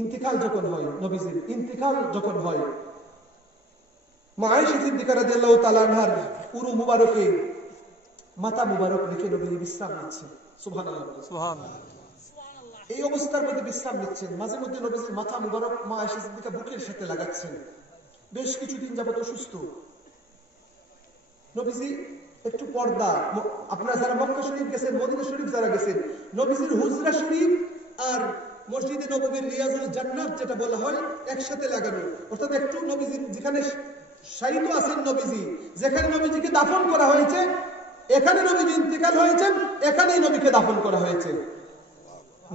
ইন্তিকাল যখন হয়, নবীজির ইন্তিকাল যখন হয়, মা আয়েশা সিদ্দিকা রাদিয়াল্লাহু তাআলা আনহার উরু মুবারকে মাথা মুবারক রেখে নবীজি বিশ্রাম নিচ্ছেন। সুবহানাল্লাহ, সুবহানাল্লাহ। এই অবস্থার মধ্যে বিশ্রাম নিচ্ছেন। মাঝে মধ্যে নবীজির মাথা মুবারক মা আয়েশা সিদ্দিকা বুকের সাথে লাগাচ্ছেন। বেশ কিছুদিন যাবত অসুস্থ নবীজি। একটু পর্দা, আপনারা যারা মক্কা শরীফ গেছেন, মদিনা শরীফ যারা গেছেন, নবীজির হুজরা শরীফ আর মসজিদে নববীর রিয়াজুল জান্নাত যেটা বলা হয় একসাথে লাগানো, অর্থাৎ একটু নবীজি যেখানে শায়িত আছেন, নবীজি যেখানে নবীজিকে দাফন করা হয়েছে, এখানে নবীজি ইন্তেকাল হয়েছেন, এখানেই নবীকে দাফন করা হয়েছে।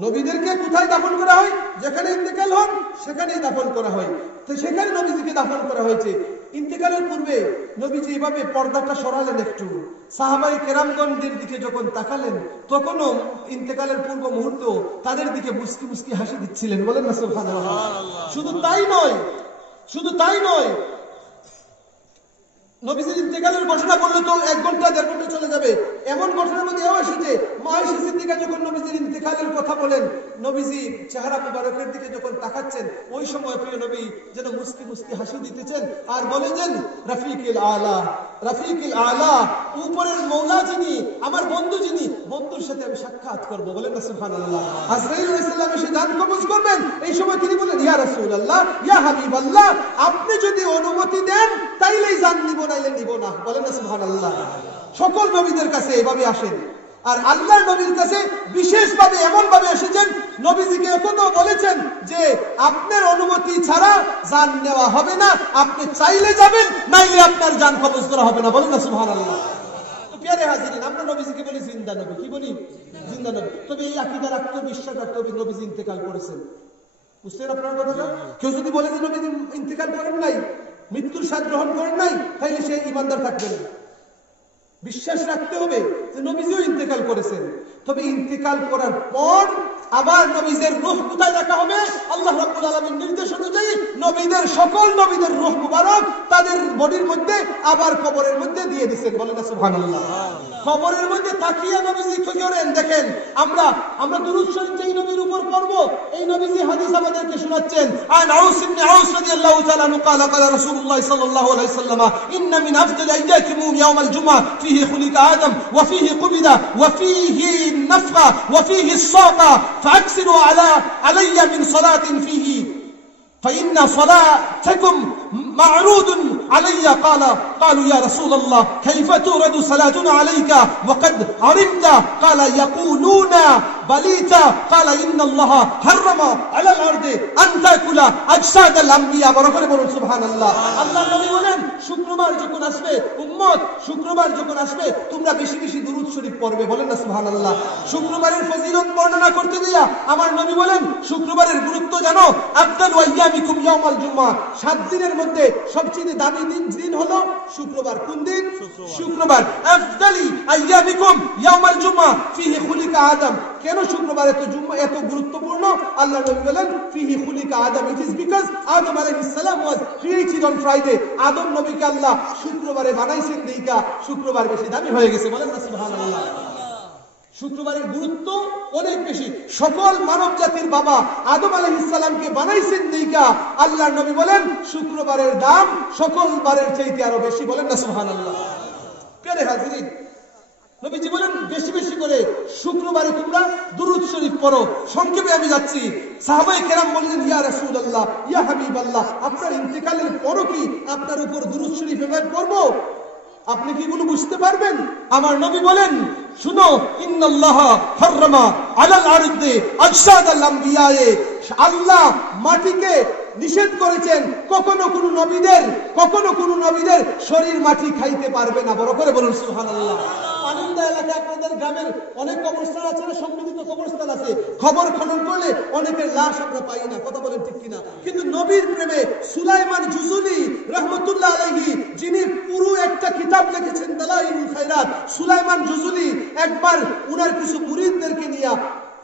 নবীদেরকে কোথায় দাফন করা হয়? যেখানে ইন্তেকাল হন সেখানেই দাফন করা হয়। তো সেখানে নবীজিকে দাফন করা হয়েছে। ইন্তেকালের পূর্বে নবীজি এভাবে পর্দাটা সরালেন একটু। সাহাবায়ে কেরামগণদের দিকে যখন তাকালেন, তখনও ইন্তেকালের পূর্ব মুহূর্ত তাদের দিকে মুস্কি মুস্কি হাসি দিচ্ছিলেন। বলেন না সুবহানাল্লাহ। শুধু তাই নয়, নবীজির ইন্তেকালের ঘটনা বললে তো 1 ঘন্টা 1.5 ঘন্টা চলে যাবে। এমন ঘটনার মধ্যে এও এসেছে, মা আয়েশা সিদ্দিকা যখন নবীজির ইন্তেকালের কথা বলেন, নবীজি চেহারা মুবারকের দিকে যখন তাকাচ্ছেন, ওই সময় প্রিয় নবী যেন মুস্কি মুস্কি হাসি দিতেছেন আর বলেছেন, রাফিকুল আলা, উপরের মওলা যিনি, আমার বন্ধু যিনি, বন্ধুর সাথে আমি সাক্ষাৎ করব। বলেন না সুবহানাল্লাহ। আজরাইল আলাইহিস সালাম এসে জান কবজ করবেন, এই সময় তিনি বলেন, ইয়া রাসূলুল্লাহ, ইয়া হাবিবাল্লাহ, আপনি যদি অনুমতি দেন তাইলেই জান নিব, নাইলে নিব না। বলেন না সুবহানাল্লাহ। সকল নবীদের কাছে এভাবে আসেন, আর আল্লাহর নবীর কাছে বিশেষভাবে এমন ভাবে এসেছেন, নবীজিকে একথা বলেছেন যে আপনার অনুমতি ছাড়া জান নেওয়া হবে না, আপনি চাইলে যাবেন, নাইলে আপনার জান কবজ করা হবে না। বলেন না সুবহানাল্লাহ। প্রিয় হাজিরিন, আমরা নবীজিকে বলি জিন্দা নবী। কি বলি? জিন্দা নবী। তবে এই আকীদা রাখতে, বিশ্বাস রাখতে হবে নবীজি ইন্তেকাল করেছেন। বুঝছেন আপনার কথাটা? কেউ যদি বলে যে নবীজি ইন্তেকাল করেন নাই, মৃত্যুর স্বাদ গ্রহণ করেন নাই, তাইলে সে ঈমানদার থাকবে না। বিশ্বাস রাখতে হবে যে নবীজিও ইন্তেকাল করেছেন। তবে ইন্তেকাল করার পর আবার নবীদের রূহ কোথায় রাখা হবে? আল্লাহ রাব্বুল আলামিন নির্দেশ অনুযায়ী সকল নবীদের রূহ মুবারক তাদের বডির মধ্যে আবার কবরের মধ্যে দিয়ে দিয়েছেন। বলেন না সুবহানাল্লাহ। কবরের মধ্যে তাকিয়ে নবীজি কি করেন দেখেন। আমরা দুরূদ শরীফ যেই নবীর উপর পড়ব, এই নবীজি হাদিস আমাদেরকে শোনাচ্ছেন। আন আউস ইবনে আউস রাদিয়াল্লাহু তাআলা আনহু قال قال رسول الله صلى الله عليه وسلم ان من افضل ايامكم يوم الجمعه فيه خلق آدم وفيه قبض وفيه النفخ وفيه الصاق فأكثروا علي من صلاة فيه فإن صلاتكم معروض علي. قالوا يا رسول الله كيف تورد صلاتنا عليك وقد عرمت؟ قال يقولون بليت. قال إن الله حرم على الأرض أن تأكل أجساد الأنبياء. বরকত বলুন সুবহানাল্লাহ। আল্লাহর নবী বলেন, শুক্রবার যখন আসবে উম্মত, শুক্রবার যখন আসবে তোমরা বেশি বেশি দুরূদ শরীফ পড়বে। বলেন না সুবহানাল্লাহ। শুক্রবারের ফজিলত বর্ণনা করতে গিয়া আমার নবী বলেন, শুক্রবারের গুরুত্ব জানো? আফদালু আইয়ামিকুম ইয়াউমাল জুমআহ, 7 দিনের মধ্যে সবচেয়ে দামি দিন হলো শুক্রবার। কোন দিন? শুক্রবার। আফদালি আইয়ামিকুম ইয়াউমাল জুমআহ ফিহি খুলিকা আদম। কেন শুক্রবার এত গুরুত্বপূর্ণ? আল্লাহ নবী বলেন, ফিহি খুলিকা আদম, ইট ইজ বিকজ আদম আলাইহিস সালাম ওয়াজ ক্রিয়েটেড অন ফ্রাইডে। আদম নবীকে আল্লাহ শুক্রবারে বানাইছেন, দেইকা শুক্রবার বেশি দামি হয়ে গেছে। বলেন না সুবহানাল্লাহ। শুক্রবারের গুরুত্ব অনেক বেশি। সকল মানব জাতির বাবা আদম আলাইহিস সালামকে বানাইছেন দেইকা আল্লাহর নবী বলেন, শুক্রবারের দাম সকল বারের চাইতে আরো বেশি। বলেন না সুবহানাল্লাহ। প্রিয় হাজিরিন, নবীজি বলেন, বেশি বেশি করে শুক্রবারে তোমরা দুরূদ শরীফ পড়ো। সংক্ষেপে আমি যাচ্ছি। সাহাবায়ে কেরাম বললেন, ইয়া রাসূলুল্লাহ, ইয়া হাবিবাল্লাহ, আপনার ইন্তেকালের পরও কি আপনার উপর দুরূদ শরীফ এভাবে পড়বো? আপনি কি এগুলো বুঝতে পারবেন? আমার নবী বলেন, শুনো, ইন্নাল্লাহ হাররামা আলাল আরদি আজসাদাল আমবিয়া, আল্লাহ মাটিকে নিষেধ করেছেন, কখনো কোনো নবীদের শরীর মাটি খাইতে পারবে না। বড় করে বলুন সুবহানাল্লাহ। আনন্দ এলাকায় আপনাদের গ্রামের অনেক কবরস্থান আছে না, সম্মিলিত কবরস্থান আছে। খবর খনন করলে অনেকের লাশ আমরা পাই না। কথা বলেন ঠিক কিনা? কিন্তু নবীর প্রেমে সুলাইমান জুজুলি রাহমাতুল্লাহ আলাইহি, যিনি পুরো একটা কিতাব লিখেছেন দালাইলুল খায়রাত, সুলাইমান জুজুলি একবার উনার কিছু মুরিদদেরকে নিয়ে,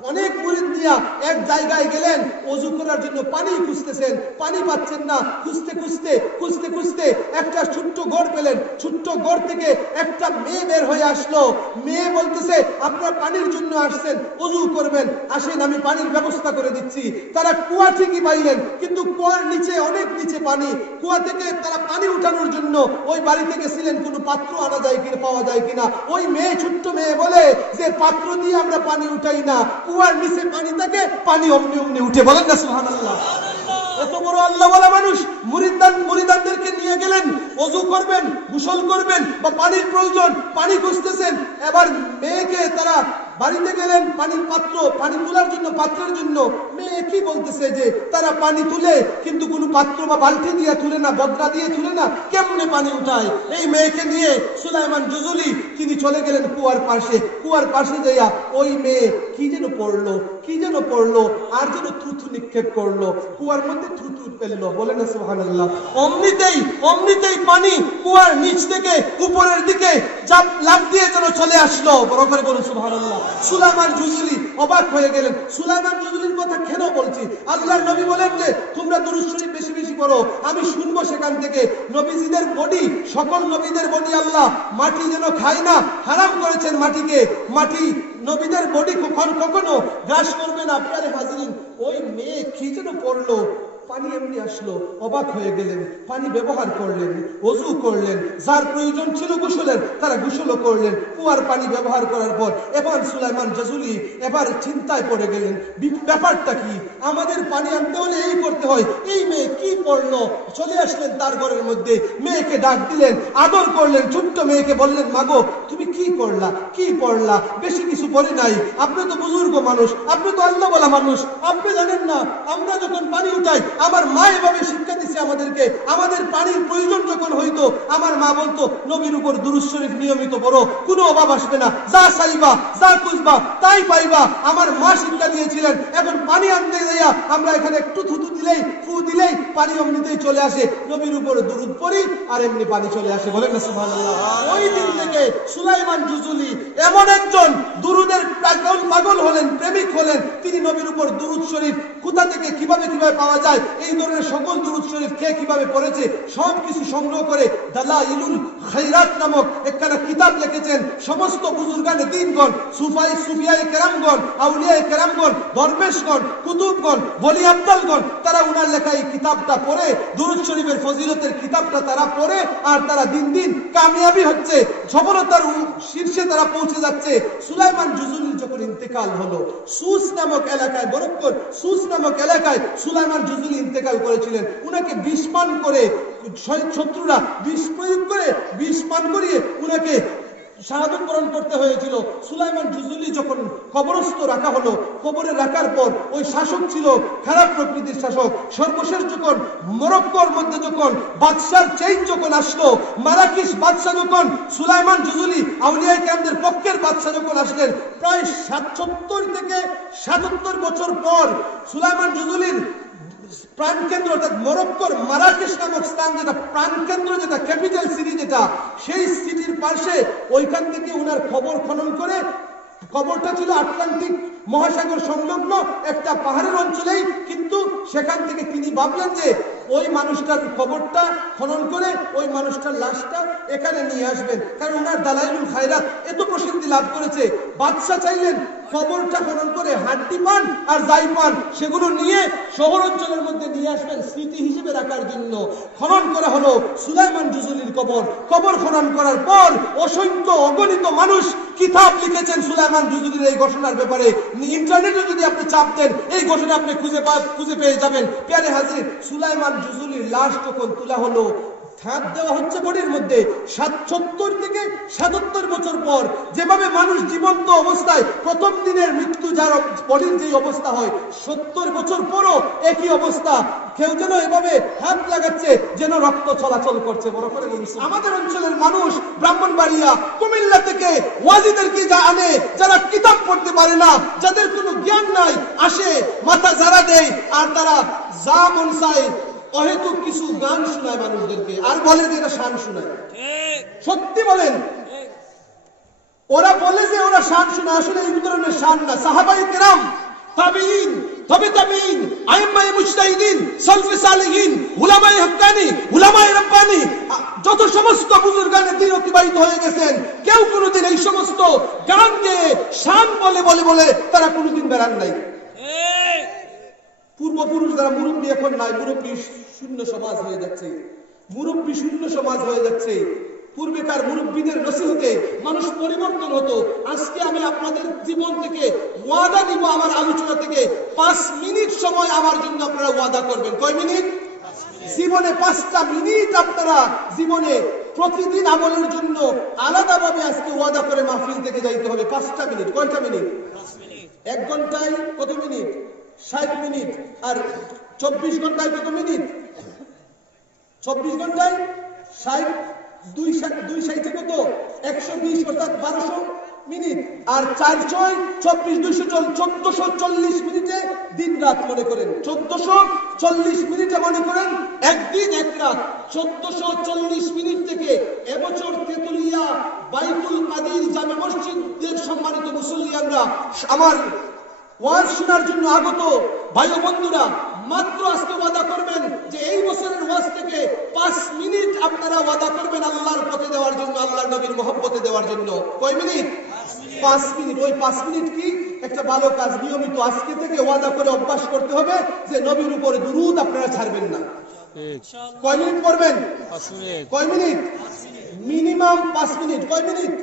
অনেক মুরিদ নিয়ে এক জায়গায় গেলেন, ওযু করে করার জন্য পানি খুঁজতেছেন, পানি পাচ্ছেন না, খুঁজতে খুঁজতে খুঁজতে খুঁজতে একটা ছোট্ট ঘর পেলেন। ছোট্ট ঘর থেকে একটা মেয়ে বের হয়ে আসলো। মেয়ে বলতেছে, আপনারা পানির জন্য আসছেন, ওযু করবেন, আসেন আমি পানির ব্যবস্থা করে দিচ্ছি। তারা কুয়া ঠিকই পাইলেন, কিন্তু কুয়ার নিচে, অনেক নিচে পানি। কুয়া থেকে তারা পানি উঠানোর জন্য ওই বাড়িতে গেছিলেন, কোনো পাত্র আনা যায় কিনা, পাওয়া যায় কিনা। ওই মেয়ে, ছোট্ট মেয়ে বলে যে পাত্র দিয়ে আমরা পানি উঠাই না, কুয়ার নিচে পানি থাকে, পানি অমনি অমনি উঠে। বলেন না সুবহানাল্লাহ। এত বড় আল্লাহওয়ালা মানুষ মুরিদানদেরকে নিয়ে গেলেন, ওযু করবেন, গোসল করবেন বা পানির প্রয়োজন, পানি খুঁজতেছেন। এবার মেয়েকে তারা বাড়িতে গেলেন পানির পাত্র, পানি তোলার জন্য, পাত্রের জন্য। মেয়ে কি বলতেছে যে তারা পানি তুলে, কিন্তু কোনো পাত্র বা বালতি দিয়ে তুলে না, বদনা দিয়ে তুলে না, কেমনে পানি উঠায়? এই মেয়েকে নিয়ে সুলাইমান জুজুলি তিনি চলে গেলেন কুয়ার পাশে। কুয়ার পাশে যাইয়া ওই মেয়ে কি যেন পড়লো, আর যেন থুথু নিক্ষেপ করলো, কুয়ার মধ্যে থুথু ফেললো। বলেন না সুবহানাল্লাহ। অমনিতেই পানি কুয়ার নিচ থেকে উপরের দিকে লাফ দিয়ে যেন চলে আসলো। বড় করে বলুন সুবহানাল্লাহ। সুলাইমান জুজুলি অবাক হয়ে গেলেন। সুলাইমান জুজুলির কথা কেন বলছি? আল্লাহর নবী বলেন যে তোমরা দুরূদ শরীফ বেশি বেশি পড়ো, আমি শুনবো সেখান থেকে। নবীজিদের বডি, সকল নবীদের বডি আল্লাহ মাটি যেন খায় না, হারাম করেছেন মাটিকে। মাটি নবীদের বডি কখনো গ্রাস করবে না। প্যারে হাজিরিন, ওই মেয়ে কি যেন পড়লো, পানি এমনি আসলো, অবাক হয়ে গেলেন। পানি ব্যবহার করলেন, ওযু করলেন, যার প্রয়োজন ছিল গোসলের তারা গোসলও করলেন। কুয়ার পানি ব্যবহার করার পর এবার সুলাইমান জুজুলি এবার চিন্তায় পড়ে গেলেন, ব্যাপারটা কি? আমাদের পানি আনতে হলে এই করতে হয়, এই মেয়ে কি পড়লো? চলে আসলেন তার ঘরের মধ্যে, মেয়েকে ডাক দিলেন, আদর করলেন। ছোট্ট মেয়েকে বললেন, মাগো তুমি কি করলা, কি পড়লা? বেশি কিছু পড়ে নাই, আপনি তো বুজুর্গ মানুষ, আপনি তো আল্লাহওয়ালা মানুষ, আপনি জানেন না আমরা যখন পানি উঠাই, আমার মা এভাবে শিক্ষা দিচ্ছে আমাদেরকে। আমাদের পানির প্রয়োজন যখন হইতো, আমার মা বলতো নবীর উপর দুরূদ শরীফ নিয়মিত পড়ো, কোনো অভাব আসবে না, যা চাইবা, যা খুঁজবা তাই পাইবা। আমার মা শিক্ষা দিয়েছিলেন। এখন পানি আনতে যাইয়া আমরা এখানে একটু থুতু দিলেই, ফু দিলেই পানি অমনিতেই চলে আসে। নবীর উপর দুরূদ পড়ি আর এমনি পানি চলে আসে। বলেন না সুবহানাল্লাহ। ওই দিন থেকে সুলাইমান জুজুলি এমন একজন দুরূদের পাগল হলেন, প্রেমিক হলেন। তিনি নবীর উপর দুরূদ শরীফ কোথা থেকে কিভাবে পাওয়া যায়, এই ধরনের সকল দুরূদ শরীফ কে কিভাবে পড়েছে সবকিছু সংগ্রহ করে দালাইলুল খায়রাত নামক একখানা কিতাব লিখেছেন। সমস্ত বুজুর্গানে দ্বীনগণ, সুফিয়ায়ে কেরামগণ, আউলিয়ায়ে কেরামগণ, দরবেশগণ, কুতুবগণ, ওলি আফদালগণ, তারা উনার লেখা এই কিতাবটা পড়ে, দুরূদ শরীফের ফজিলতের কিতাবটা তারা পড়ে, আর তারা দিন দিন কামিয়াবি হচ্ছে, সফলতার শীর্ষে তারা পৌঁছে যাচ্ছে। সুলাইমান জুজুলির যখন ইন্তেকাল হলো, সুস নামক এলাকায়, বরকপুর সুস নামক এলাকায় সুলাইমান জুজুলি ইন্তেকাল করেছিলেন। উনাকে বিষ পান করে, শত্রুরা বিষ প্রয়োগ করে, বিষ পান করিয়ে উনাকে শাহাদত বরণ করতে হয়েছিল। সুলাইমান জুজুলি যখন কবরস্থ রাখা হলো, কবরে রাখার পর ওই শাসক ছিল খারাপ প্রকৃতির শাসক। সর্বশেষ যখন মরক্কোর মধ্যে যখন বাদশার চেঞ্জ যখন আসলো, মারাকিস বাদশাহ যখন সুলাইমান জুজুলি আউলিয়া কেরামদের পক্ষের বাদশাহ যখন আসলেন, প্রায় ৭৭ থেকে ৭৭ বছর পর সুলাইমান জুজুলির প্রাণকেন্দ্র অর্থাৎ মরক্কোর মারাকেশ নামক স্থান, যেটা প্রাণকেন্দ্র, যেটা ক্যাপিটাল সিটি, যেটা সেই সিটির পাশে, ওইখান থেকে উনার খবর খনন করে, কবরটা ছিল আটলান্টিক মহাসাগর সংলগ্ন একটা পাহাড়ের অঞ্চলেই, কিন্তু সেখান থেকে তিনি ভাবলেন যে ওই মানুষটার কবরটা খনন করে ওই মানুষটার লাশটা এখানে নিয়ে আসবেন, কারণ ওনার দালাইলুল খায়রাত এত প্রসিদ্ধি লাভ করেছে। বাদশা চাইলেন কবরটা খনন করে হাড্ডি পান আর যাই পান সেগুলো নিয়ে শহর অঞ্চলের মধ্যে নিয়ে আসবেন স্মৃতি হিসেবে রাখার জন্য। খনন করা হলো সুলাইমান জুজুলির কবর। কবর খনন করার পর অসংখ্য অগণিত মানুষ কিতাব লিখেছেন সুলাইমান জুজুলির এই ঘটনার ব্যাপারে। ইন্টারনেটে যদি আপনি চাপ দেন এই ঘটনা আপনি খুঁজে পেয়ে যাবেন। প্যারে হাজির, সুলাইমান জুজুলির লাশ যখন তোলা হলো, হাত দেওয়া হচ্ছে বডির মধ্যে, ৭৭ থেকে ৭৭ বছর পর যেভাবে মানুষ জীবন্ত অবস্থায় প্রথম দিনের মৃত্যু, যার বডির যে অবস্থা হয়, ৭০ বছর পরও একই অবস্থা। কেউ যেন এভাবে হাত লাগাচ্ছে, যেন রক্ত চলাচল করছে। বড় করে বলুন, আমাদের অঞ্চলের মানুষ ব্রাহ্মণবাড়িয়া, কুমিল্লা থেকে ওয়াজিদেরকে যা আনে, যারা কিতাব পড়তে পারে না, যাদের কোনো জ্ঞান নাই, আসে মাথা ঝাড়া দেয়, আর তারা যা মন চায় অহেতুক কিছু গান শোনায় মানুষদেরকে, আর বলে যে এটা শান শোনায়। সত্যি বলেন, ওরা বলে যে ওরা শান শোনায়, আসলে এই ধরনের শান না। সাহাবায়ে কেরাম, তাবেঈন, তবে তাবেঈন, আইম্মায়ে সালফে সালেহিন, উলামায়ে হক্কানি, উলামায়ে রাব্বানি, যত সমস্ত বুজুর্গানে দিন অতিবাহিত হয়ে গেছেন, কেউ কোনোদিন এই সমস্ত গানকে শান বলে বলে বলে তারা কোনোদিন বেড়ান নাই। পূর্বপুরুষ যারা মুরব্বী এখন নাই, মুরব্বী শূন্য সমাজ হয়ে যাচ্ছে, মুরব্বী শূন্য সমাজ হয়ে যাচ্ছে। পূর্বেকার মুরব্বীদের নসিহতে মানুষ পরিবর্তন হতো। আজকে আমি আপনাদের জীবন থেকে ওয়াদা দিব, আমার আলোচনা থেকে 5 মিনিট সময় আমার জন্য আপনারা ওয়াদা করবেন। কয় মিনিট? জীবনে 5টা মিনিট আপনারা জীবনে প্রতিদিন আমলের জন্য আলাদাভাবে আজকে ওয়াদা করে মাহফিল থেকে যাইতে হবে। 5টা মিনিট। কয়টা মিনিট? 1 ঘন্টায় কত মিনিট? 60 মিনিট। আর 24 ঘন্টায় কত মিনিট? 24 ঘন্টায় 60, 2 সাইটে কত? 120, অর্থাৎ 1200 মিনিট। আর 4 6 24, 1440 মিনিটে দিন রাত মনে করেন, 1440 মিনিটে মনে করেন একদিন এক রাত। 1440 মিনিট থেকে এবছর তেতুলিয়া বাইতুল কাদির জামে মসজিদের সম্মানিত মুসল্লিয়ানরা, আমার ওয়াজ শোনার জন্য আগত ভাই ও বন্ধুরা, মাত্র আজকে ওয়াদা করবেন যে এই বছরের ওয়াজ থেকে 5 মিনিট আপনারা ওয়াদা করবেন আল্লাহর পথে দেওয়ার জন্য, আল্লাহর নবীর মহব্বতে দেওয়ার জন্য। কয় মিনিট? 5 মিনিট। ওই 5 মিনিট কি একটা ভালো কাজ, নিয়মিত আজকে থেকে ওয়াদা করে অভ্যাস করতে হবে যে নবীর উপরে দুরূদ আপনারা ছাড়বেন না। কয় মিনিট করবেন? কয় মিনিট? Minimum 5 minute. কয় minute?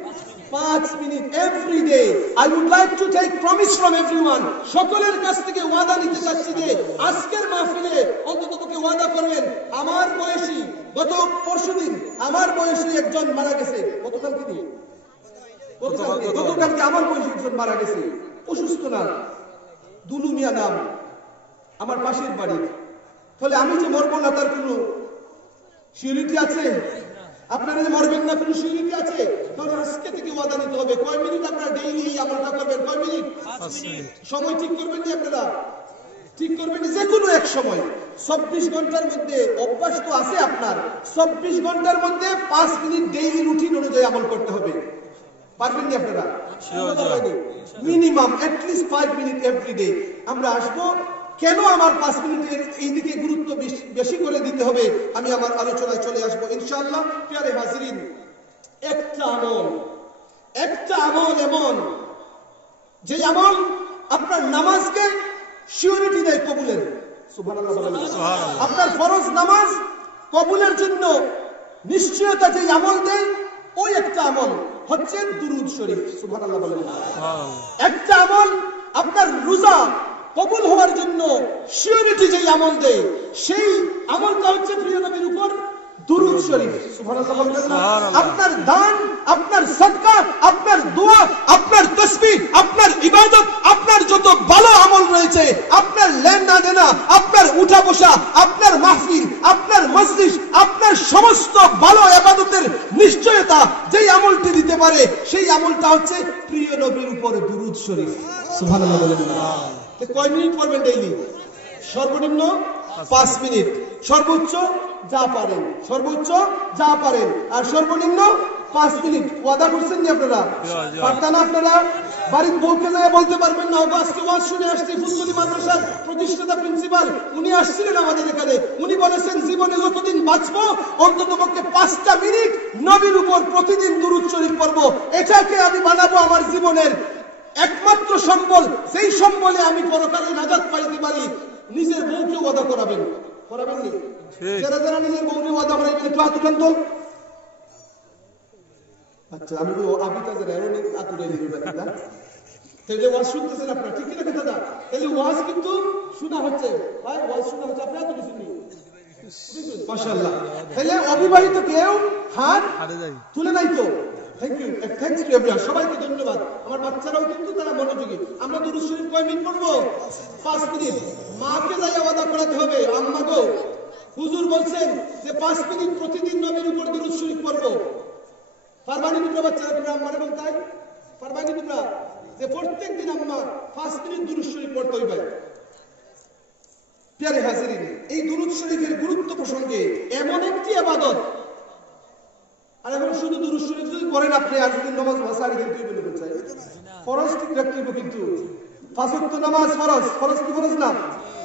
5 minute every day. I would like to take promise from everyone. সকলের কাছ থেকে ওয়াদা নিতে চাচ্ছি যে আজকের মাহফিলে অন্ততপক্ষে ওয়াদা করবেন। আমার বয়সী, গত পরশুদিন আমার বয়সী একজন মারা গেছে। গতকালকে দিন, গতকালকে আমার বয়সী একজন মারা গেছে, অসুস্থ না, দুলু মিয়া নাম, আমার পাশের বাড়ি। তাহলে আমি যে মরবো না তার কোনো সিউরিটি আছে? আপনারা যে মরবেন না কোনো সিউরিটি আছে? কারণ আজকে থেকে ওয়াদা নিতে হবে। কয় মিনিট আপনারা ডেইলি এই আমলটা করবেন? কয় মিনিট? 5 মিনিট। সময় ঠিক করবেন নি আপনারা? ঠিক করবেন যে কোনো এক সময়। 24 ঘন্টার মধ্যে অভ্যাস তো আছে আপনার, 24 ঘন্টার মধ্যে 5 মিনিট ডেইলি রুটিন অনুযায়ী আমল করতে হবে। পারবেন নি আপনারা? Minimum at least 5 minute every day. আমরা আসবো কেন আমার 5 মিনিটের এই দিকে গুরুত্ব বেশি করে দিতে হবে, আমি আমার আলোচনায় চলে আসবো ইনশাআল্লাহ। প্রিয় হাজিরিন, একটা আমল এমন যে আমল আপনার নামাজকে সিউরিটি দেয় কবুলের। সুবহানাল্লাহ বলেন। আপনার ফরজ নামাজ কবুলের জন্য নিশ্চয়তা যে আমল দেয়, ওই একটা আমল হচ্ছে দুরূদ শরীফ। সুবহানাল্লাহ বলেন। একটা আমল আপনার রোজা কবুল হওয়ার জন্য সিউরিটি যে আমল দেয়, সেই আমলটা হচ্ছে প্রিয় নবীর উপর দুরূদ শরীফ। সুবহানাল্লাহ বলেন। আপনার দান, আপনার সাদকা, আপনার দোয়া, আপনার তাসবিহ, আপনার ইবাদত, আপনার যত ভালো আমল রয়েছে, আপনার লেননা দেনা, আপনার উঠা বসা, আপনার মাহফিল, আপনার মজলিস, আপনার সমস্ত ভালো ইবাদতের নিশ্চয়তা যেই আমলটি দিতে পারে, সেই আমলটা হচ্ছে প্রিয় নবীর উপর দুরূদ শরীফ। সুবহানাল্লাহ বলেন। কয় মিনিট পড়বেন ডেইলি? সর্বনিম্ন 5 মিনিট, সর্বোচ্চ যা পারেন, সর্বোচ্চ যা পারেন, আর সর্বনিম্ন 5 মিনিট। ওয়াদা করছেন নি আপনারা? পারতেন আপনারা? বাড়ির বউকে যায় বলতে পারবেন না, আজকে ওয়াজ শুনে আসছি ফুলতলি মাদ্রাসার প্রতিষ্ঠাতা প্রিন্সিপাল, উনি আসছিলেন আমাদের এখানে, উনি বলেছেন জীবনে যতদিন বাঁচবো অন্ততপক্ষে 5টা মিনিট নবীর উপর প্রতিদিন দুরূদ শরীফ পড়বো। এটাকে আমি বানাবো আমার জীবনের একমাত্র সম্বল, সেই সম্বলে আমি পরকালে নাজাত পাইতে পারি। নিজের বউকে ওয়াদা করাবেন, করাবেননি? যারা যারা নিজের বউকে ওয়াদা করাবেন একটু হাত উঠান তো। আচ্ছা, আমি আবিতা যারা আতুরে তাহলে ওয়াজ শুনতেছেন আপনারা, ঠিক কিনা কথাটা? তাহলে ওয়াজ কিন্তু শোনা হচ্ছে, ভাই ওয়াজ শোনা হচ্ছে, আপনারা তো শুনি। মাশাআল্লাহ। তাহলে অবিবাহিত কেউ হাত তুলে নাই তো? Thank you, thanks to everyone, সবাইকে ধন্যবাদ। আমার বাচ্চারাও কিন্তু তারা মনোযোগী। আমরা দুরূদ শরীফ কয় মিনিট পড়বো? 5 মিনিট। মাকে যাই ওয়াদা করাতে হবে, আম্মা গো, হুজুর বলছেন যে 5 মিনিট প্রতিদিন নবীর উপর দুরূদ শরীফ পড়বো। পারবানি তোমরা বাচ্চারা, তোমরা আম্মারে বলতাই পারবানি তোমরা যে প্রত্যেক দিন আম্মা 5 মিনিট দুরূদ শরীফ পড়তে হইবে। প্রিয় হাজিরিন, এই দুরূদ শরীফের গুরুত্ব প্রসঙ্গে এমন একটি ইবাদত, আর এখন শুধু দুরূদ শরীফ যদি করেন আপনি, আর যদি নামাজ ভাষাড়ি দিন তুই বলে বলছেন ফরজ ঠিক রাখতে হবে, কিন্তু 5 ওয়াক্ত নামাজ ফরজ। ফরজ কি ফরজ না?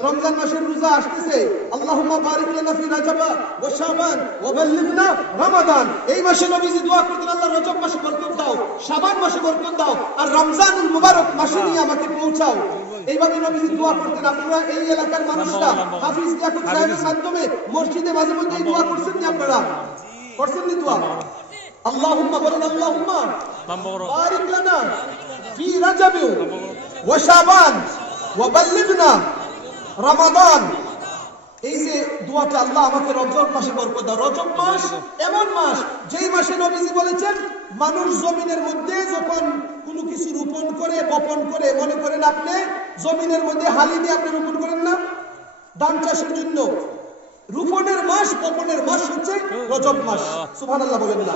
রমজান মাসের রোজা আসতেছে, আল্লাহুম্মা বারিক লানা ফি রাজাব ওয়া শাবান ওয়া বাল্লিগনা রমাদান। এই মাসে নবীজি দোয়া করতেন, আল্লাহ রজব মাসে বরকত দাও, শাবান মাসে বরকত দাও, আর রমজানুল মুবারক মাসে নিয়ে আমাকে পৌঁছাও। এইভাবে নবীজি দোয়া করতেন। আপনারা এই এলাকার মানুষরা হাফিজ ইয়াকুব সাহেবের মাধ্যমে মসজিদে মাঝে মধ্যে দোয়া করছেন না? আপনারা করছেন নি দোয়া? আল্লাহুম্মা বলেন, আল্লাহুম্মা বারিক লানা ফি রাজাব ওয়া শাবান ওয়া বাল্লিগনা রমাদান। এই যে দোয়াটা, আল্লাহ আমাকে রজব মাসে বরকত দাও। রজব মাস এমন মাস যেই মাসে নবীজি বলেছেন মানুষ জমিনের মধ্যে যখন কোনো কিছু রোপণ করে বপন করে, মনে করেন আপনি জমিনের মধ্যে হালি দিয়ে আপনি রোপণ করেন না ধান চাষের জন্য, রোপণের মাস বপনের মাস হচ্ছে রজব মাস। সুবহানাল্লাহ বলেন না?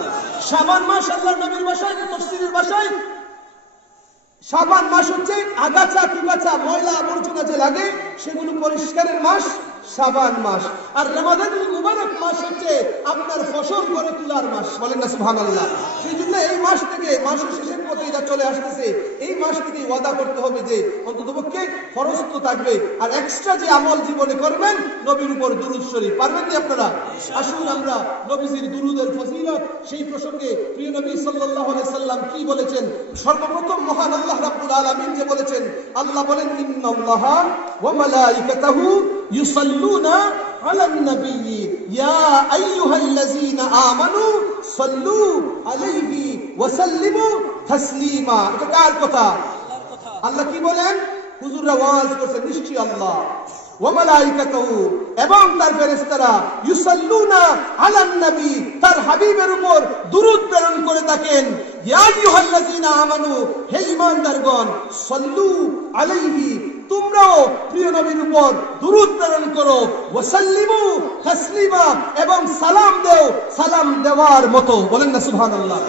শাবান মাস আল্লাহর নবীর ভাষায়, তাফসীরের ভাষায় শাবান মাস হচ্ছে আগাছা কুগাছা ময়লা আবর্জনা যে লাগে সেগুলো পরিষ্কারের মাস শাবান মাস। আর রমাদানুল মুবারক মাস হচ্ছে আপনার ফসল করে তোলার মাস। বলেন না সুবহানাল্লাহ? সেই জন্য এই মাস থেকে, মাসের শেষের পথে এটা চলে আসতেছে, এই মাস থেকে ওয়াদা করতে হবে যে অন্ততপক্ষে ফরজ তো থাকবে, আর এক্সট্রা যে আমল জীবনে করবেন নবীর উপর দুরূদ শরীফ। পারবেন কি আপনারা? আসুন আমরা নবীজির দুরূদের ফজিলত সেই প্রসঙ্গে প্রিয় নবী সাল্লাল্লাহু আলাইহি সাল্লাম কি বলেছেন। সর্বপ্রথম মহান আল্লাহ রাব্বুল আলামিন যে বলেছেন, আল্লাহ বলেন ইন্নাল্লাহা ওয়া মালাইকাতাহু ইউসাল্লুনা আলান নবী ইয়া আইয়ুহাল্লাযীনা আমানু সাল্লু আলাইহি ওয়া সাল্লিমু তাসলিমা। এটা কার কথা? আল্লাহ কি বলেন? হুজুররা ওয়াজ করছেন, নিশ্চয়ই আল্লাহ ওয়া মালাইকাতুহু এবং তার ফেরেশতারা ইউসাল্লুনা আলান নবী তার হাবিবের উপর দুরূদ প্রেরণ করে থাকেন। ইয়া আইয়ুহাল্লাযীনা আমানু, হে ঈমানদারগণ, সাল্লু আলাইহি তোমরাও প্রিয় নবীর উপর দুরূদ প্রেরণ করো, ওয়া সাল্লিমু তাসলিমা এবং সালাম দাও সালাম দেওয়ার মতো। বলেন না সুবহানাল্লাহ?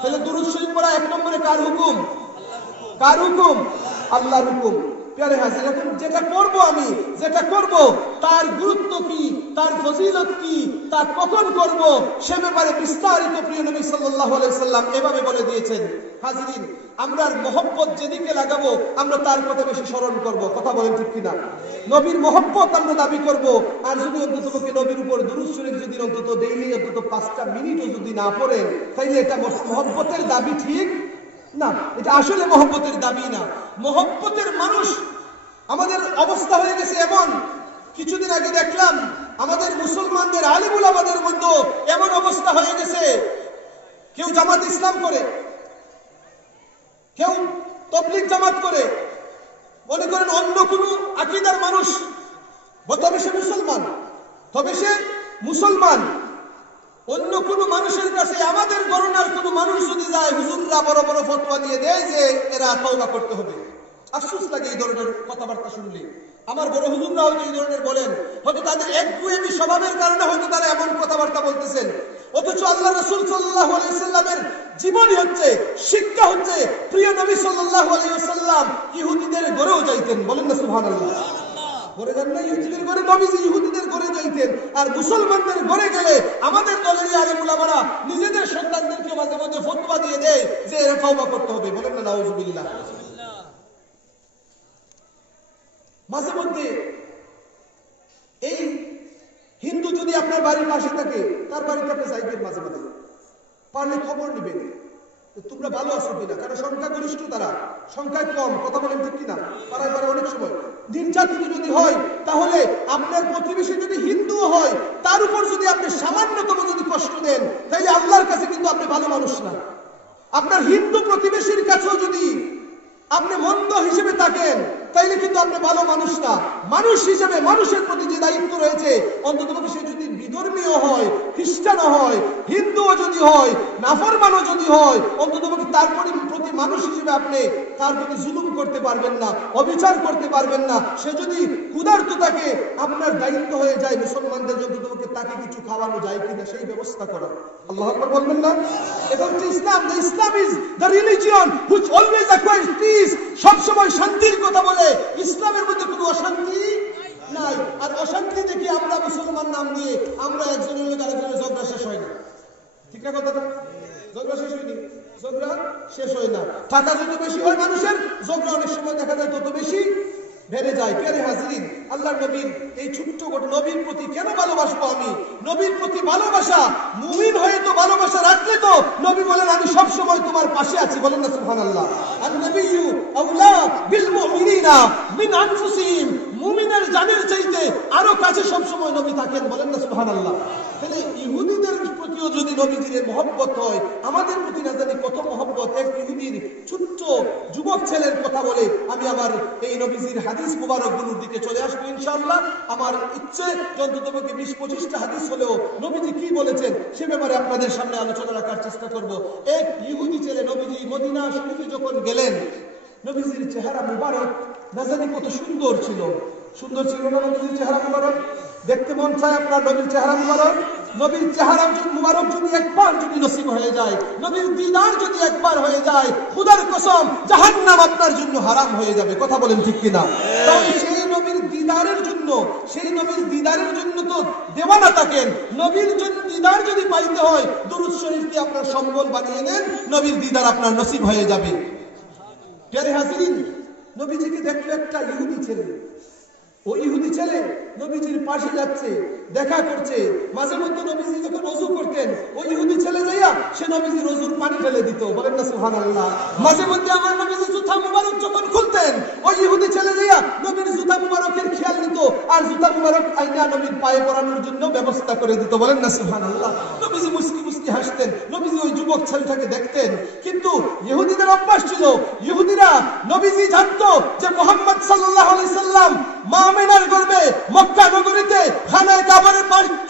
তাহলে দুরূদ শরীফ পড়া এক নম্বরে কার হুকুম? কার হুকুম? আল্লাহর হুকুম। প্যারে হাজির, এখন যেটা করব, আমি যেটা করব তার গুরুত্ব কি, তার ফজিলত কি, তা কখন করব সে ব্যাপারে বিস্তারিত প্রিয় নবী সাল্লাল্লাহু আলাইহি সাল্লাম এভাবে বলে দিয়েছেন। হাজিরিন, আমরা মহব্বত যেদিকে লাগাবো আমরা তার কথা বেশি স্মরণ করব। কথা বলেন ঠিক কিনা? নবীর মহব্বত আমরা দাবি করব, আর যদি অন্ততপক্ষে নবীর উপর দুরূদ শরীফ যদি অন্তত ডেইলি অন্তত 5টা মিনিটও যদি না পড়েন, তাইলে এটা মহব্বতের দাবি ঠিক না, এটা আসলে মহব্বতের দাবি না। মহব্বতের মানুষ আমাদের অবস্থা হয়ে গেছে এমন, কিছুদিন আগে দেখলাম আমাদের মুসলমানদের আলিম উলামাদের মধ্যে এমন অবস্থা হয়ে গেছে, কেউ জামাত ইসলাম করে, কেউ তাবলীগ জামাত করে, মনে করেন অন্য কোনো আকীদার মানুষ, তবে সে মুসলমান, তবে সে মুসলমান। অন্য কোনো মানুষের কাছে আমাদের গণনার কোনো মানুষ যদি যায়, হুজুররা বড় বড় ফতোয়া দিয়ে দেয় যে এরা তওবা করতে হবে। আফসোস লাগে এই ধরনের কথাবার্তা শুনলে। আমার বড় হুজুররা হয়তো এই ধরনের বলেন, হয়তো তাদের একগুঁয়েমি স্বভাবের কারণে হয়তো তারা এমন কথাবার্তা বলতেছেন, অথচ আল্লাহ রাসূল সাল্লাল্লাহু আলাইহি ওয়াসাল্লামের জীবনই হচ্ছে, শিক্ষা হচ্ছে, প্রিয় নবী সাল্লাল্লাহু আলাইহি ওয়াসাল্লাম ইহুদিদের ঘরেও যাইতেন। বলেন না সুবহানাল্লাহ? ঘরে যান না, ইহুদিদের ঘরে নবীজি ইহুদিদের ঘরে যাইতেন। আর মুসলমানদের ঘরে গেলে আমাদের দলের আলেম উলামারা নিজেদের সন্তানদেরকে মাঝে মধ্যে ফতোয়া দিয়ে দেয় যে এরা তওবা করতে হবে। বলেন না নাউজুবিল্লাহ? মাঝে মধ্যে এই হিন্দু যদি আপনার বাড়ির পাশে থাকে, তার বাড়িতে আপনি যাইবেন, মাঝে মাঝে পারলে খবর নেবেন তোমরা ভালো আছো কিনা, কারণ সংখ্যাগরিষ্ঠ তারা, সংখ্যায় কম। কথা বলেন ঠিক কিনা? পাড়ায় পাড়ায় অনেক সময় নির্যাতিত যদি হয়, তাহলে আপনার প্রতিবেশী যদি হিন্দু হয়, তার উপর যদি আপনি সামান্যতম যদি কষ্ট দেন, তাহলে আল্লাহর কাছে কিন্তু আপনি ভালো মানুষ না। আপনার হিন্দু প্রতিবেশীর কাছেও যদি আপনি মন্দ হিসেবে থাকেন, তাইলে কিন্তু আপনি ভালো মানুষ না। মানুষ হিসেবে মানুষের প্রতি যে দায়িত্ব রয়েছে, অন্ততপক্ষে সে যদি বিধর্মীয় হয়, খ্রিস্টানও হয়, হিন্দুও যদি হয়, নাফরমানও যদি হয়, অন্ততপক্ষে তার প্রতি মানুষ হিসেবে আপনি তার প্রতি জুলুম করতে পারবেন না, অবিচার করতে পারবেন না। সে যদি ক্ষুধার্ত থাকে, আপনার দায়িত্ব হয়ে যায় মুসলমানদের অন্ততপক্ষে তাকে কিছু খাওয়ানো যায় কিনা সেই ব্যবস্থা করা। আল্লাহু আকবার বলবেন না? এটা হচ্ছে ইসলাম। The Islam is the religion which always acquires peace. সবসময় শান্তির কথা বলে। ইসলামের মধ্যে কোনো অশান্তি নাই। আর অশান্তি দেখে আমরা মুসলমান নাম দিয়ে আমরা একজনের লোক আরেকজনের ঝগড়া শেষ হয় না। ঠিক না কথাটা? ঝগড়া শেষ হয়নি, ঝগড়া শেষ হয় না। টাকা যত বেশি হয় মানুষের, ঝগড়া অনেক সময় দেখা যায় তত বেশি বেড়ে যায়। প্রিয় হাজিরিন, আল্লাহর নবীর এই ছোট্ট নবীর প্রতি কেন ভালোবাসবো আমি? নবীর প্রতি ভালোবাসা, মুমিন হয়ে তো ভালোবাসা রাখলে তো নবী বলেন আমি সব সময় তোমার পাশে আছি, বলেন না সুবহানাল্লাহ। আর নবিয়্যু আউলা বিল মুমিনিনা মিন আনফুসিহিম, মুমিনের জানের চাইতে আরো কাছে সব সময় নবী থাকেন, বলেন না সুবহানাল্লাহ। তাহলে ইহুদিদের প্রতিও যদি নবীজির মহব্বত হয়, আমাদের প্রতি না জানি কত মহব্বত। এক ইহুদির ছোট্ট যুবক ছেলের কথা বলে আমি আমার এই নবীজির হাদিস মুবারকগুলোর দিকে চলে আসবো ইনশাআল্লাহ। আমার ইচ্ছে অন্ততপক্ষে 20-25টা হাদিস হলেও নবীজি কি বলেছেন সে ব্যাপারে আপনাদের সামনে আলোচনা রাখার চেষ্টা করব। এক ইহুদি ছেলে নবীজি মদিনা শরীফে যখন গেলেন, নবীজির চেহারা মুবারক না জানি কত সুন্দর ছিল। সুন্দর ছিল না নবীজির চেহারা মুবারক? দেখতে মন চায় আপনার নবীর চেহারা মুবারক? নবীর চেহারা মুবারক যদি একবার যদি নসিব হয়ে যায়, নবীর দিদার যদি একবার হয়ে যায়, খোদার কসম জাহান্নাম আপনার জন্য হারাম হয়ে যাবে। কথা বলেন ঠিক কিনা? তাহলে সেই নবীর দিদারের জন্য, সেই নবীর দিদারের জন্য তো দেওয়ানা থাকেন। নবীর জন্য দিদার যদি পাইতে হয়, দুরূদ শরীফকে আপনার সম্বল বানিয়ে নেন, নবীর দিদার আপনার নসিব হয়ে যাবে। প্রিয় হাজিরিন, নবীজিকে দেখলো একটা ইহুদি ছেলে। ও ইহুদি ছেলে নবীজির পাশে যাচ্ছে, দেখা করছে। মাঝে মধ্যে নবীজি যখন ওযু করতেন, ওই ইহুদি ছেলে যাইয়া সে নবীজির ওযুর পানি ঢেলে দিত, বলেন না সুবহানাল্লাহ। মাঝে মধ্যে আমার নবীজি জুতা মুবারক যখন খুলতেন, ওই ইহুদি ছেলে যাইয়া নবীর জুতা মুবারকের খেয়াল নিত আর জুতা মুবারক আইনা নবীর পায়ে পরানোর জন্য ব্যবস্থা করে দিত, বলেন না সুবহানাল্লাহ। নবীজি মুস্কি মুস্কি হাসতেন, নবীজি ওই যুবক ছেলেটাকে দেখতেন। কিন্তু ইহুদিদের অভ্যাস ছিল, ইহুদিরা নবীজি জানতো যে মুহাম্মদ সাল্লাল্লাহু আলাইহি সাল্লাম মা আমিনার গর্ভে মক্কা নগরীতে খানায়ে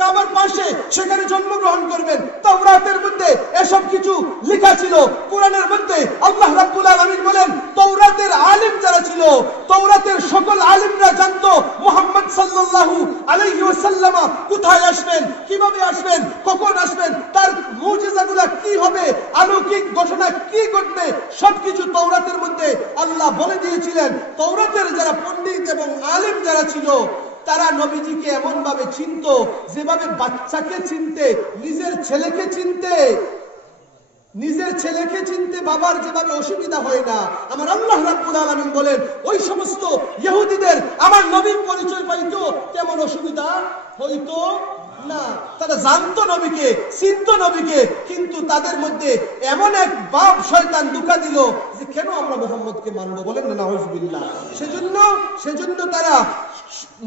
কাবার পাশে সেখানে জন্মগ্রহণ করবেন। তাওরাতের মধ্যে এসব কিছু লেখা ছিল। কোরআনের মধ্যে আল্লাহ রাব্বুল আলামিন বলেন, তাওরাতের আলিম যারা ছিল, তাওরাতের সকল আলিমরা জানতো মুহাম্মদ সাল্লাল্লাহু আলাইহি ওয়াসাল্লাম কোথায় আসবেন, কিভাবে আসবেন, কখন আসবেন, তার মুজিজাগুলো কি হবে, অলৌকিক ঘটনা কি ঘটবে, সবকিছু তাওরাতের মধ্যে আল্লাহ বলে দিয়েছিলেন। তাওরাতের যারা পণ্ডিত এবং আলিম যারা ছিল, তারা নবীজিকে এমন ভাবে চিনত যেভাবে বাচ্চাকে চিনতে, নিজের ছেলেকে চিনতে বাবার যেভাবে অসুবিধা হয় না, আমার আল্লাহ রাব্বুল আলামিন বলেন ওই সমস্ত ইহুদিদের আমার নবীর পরিচয় পাইতো তেমন অসুবিধা হইতো না। তারা জানতো নবীকে, চিনতো নবীকে, কিন্তু তাদের মধ্যে এমন এক বাপ শয়তান ধোঁকা দিল যে কেন আমরা মুহাম্মদকে মানবো, বলেন না নাউযুবিল্লাহ। সেজন্য তারা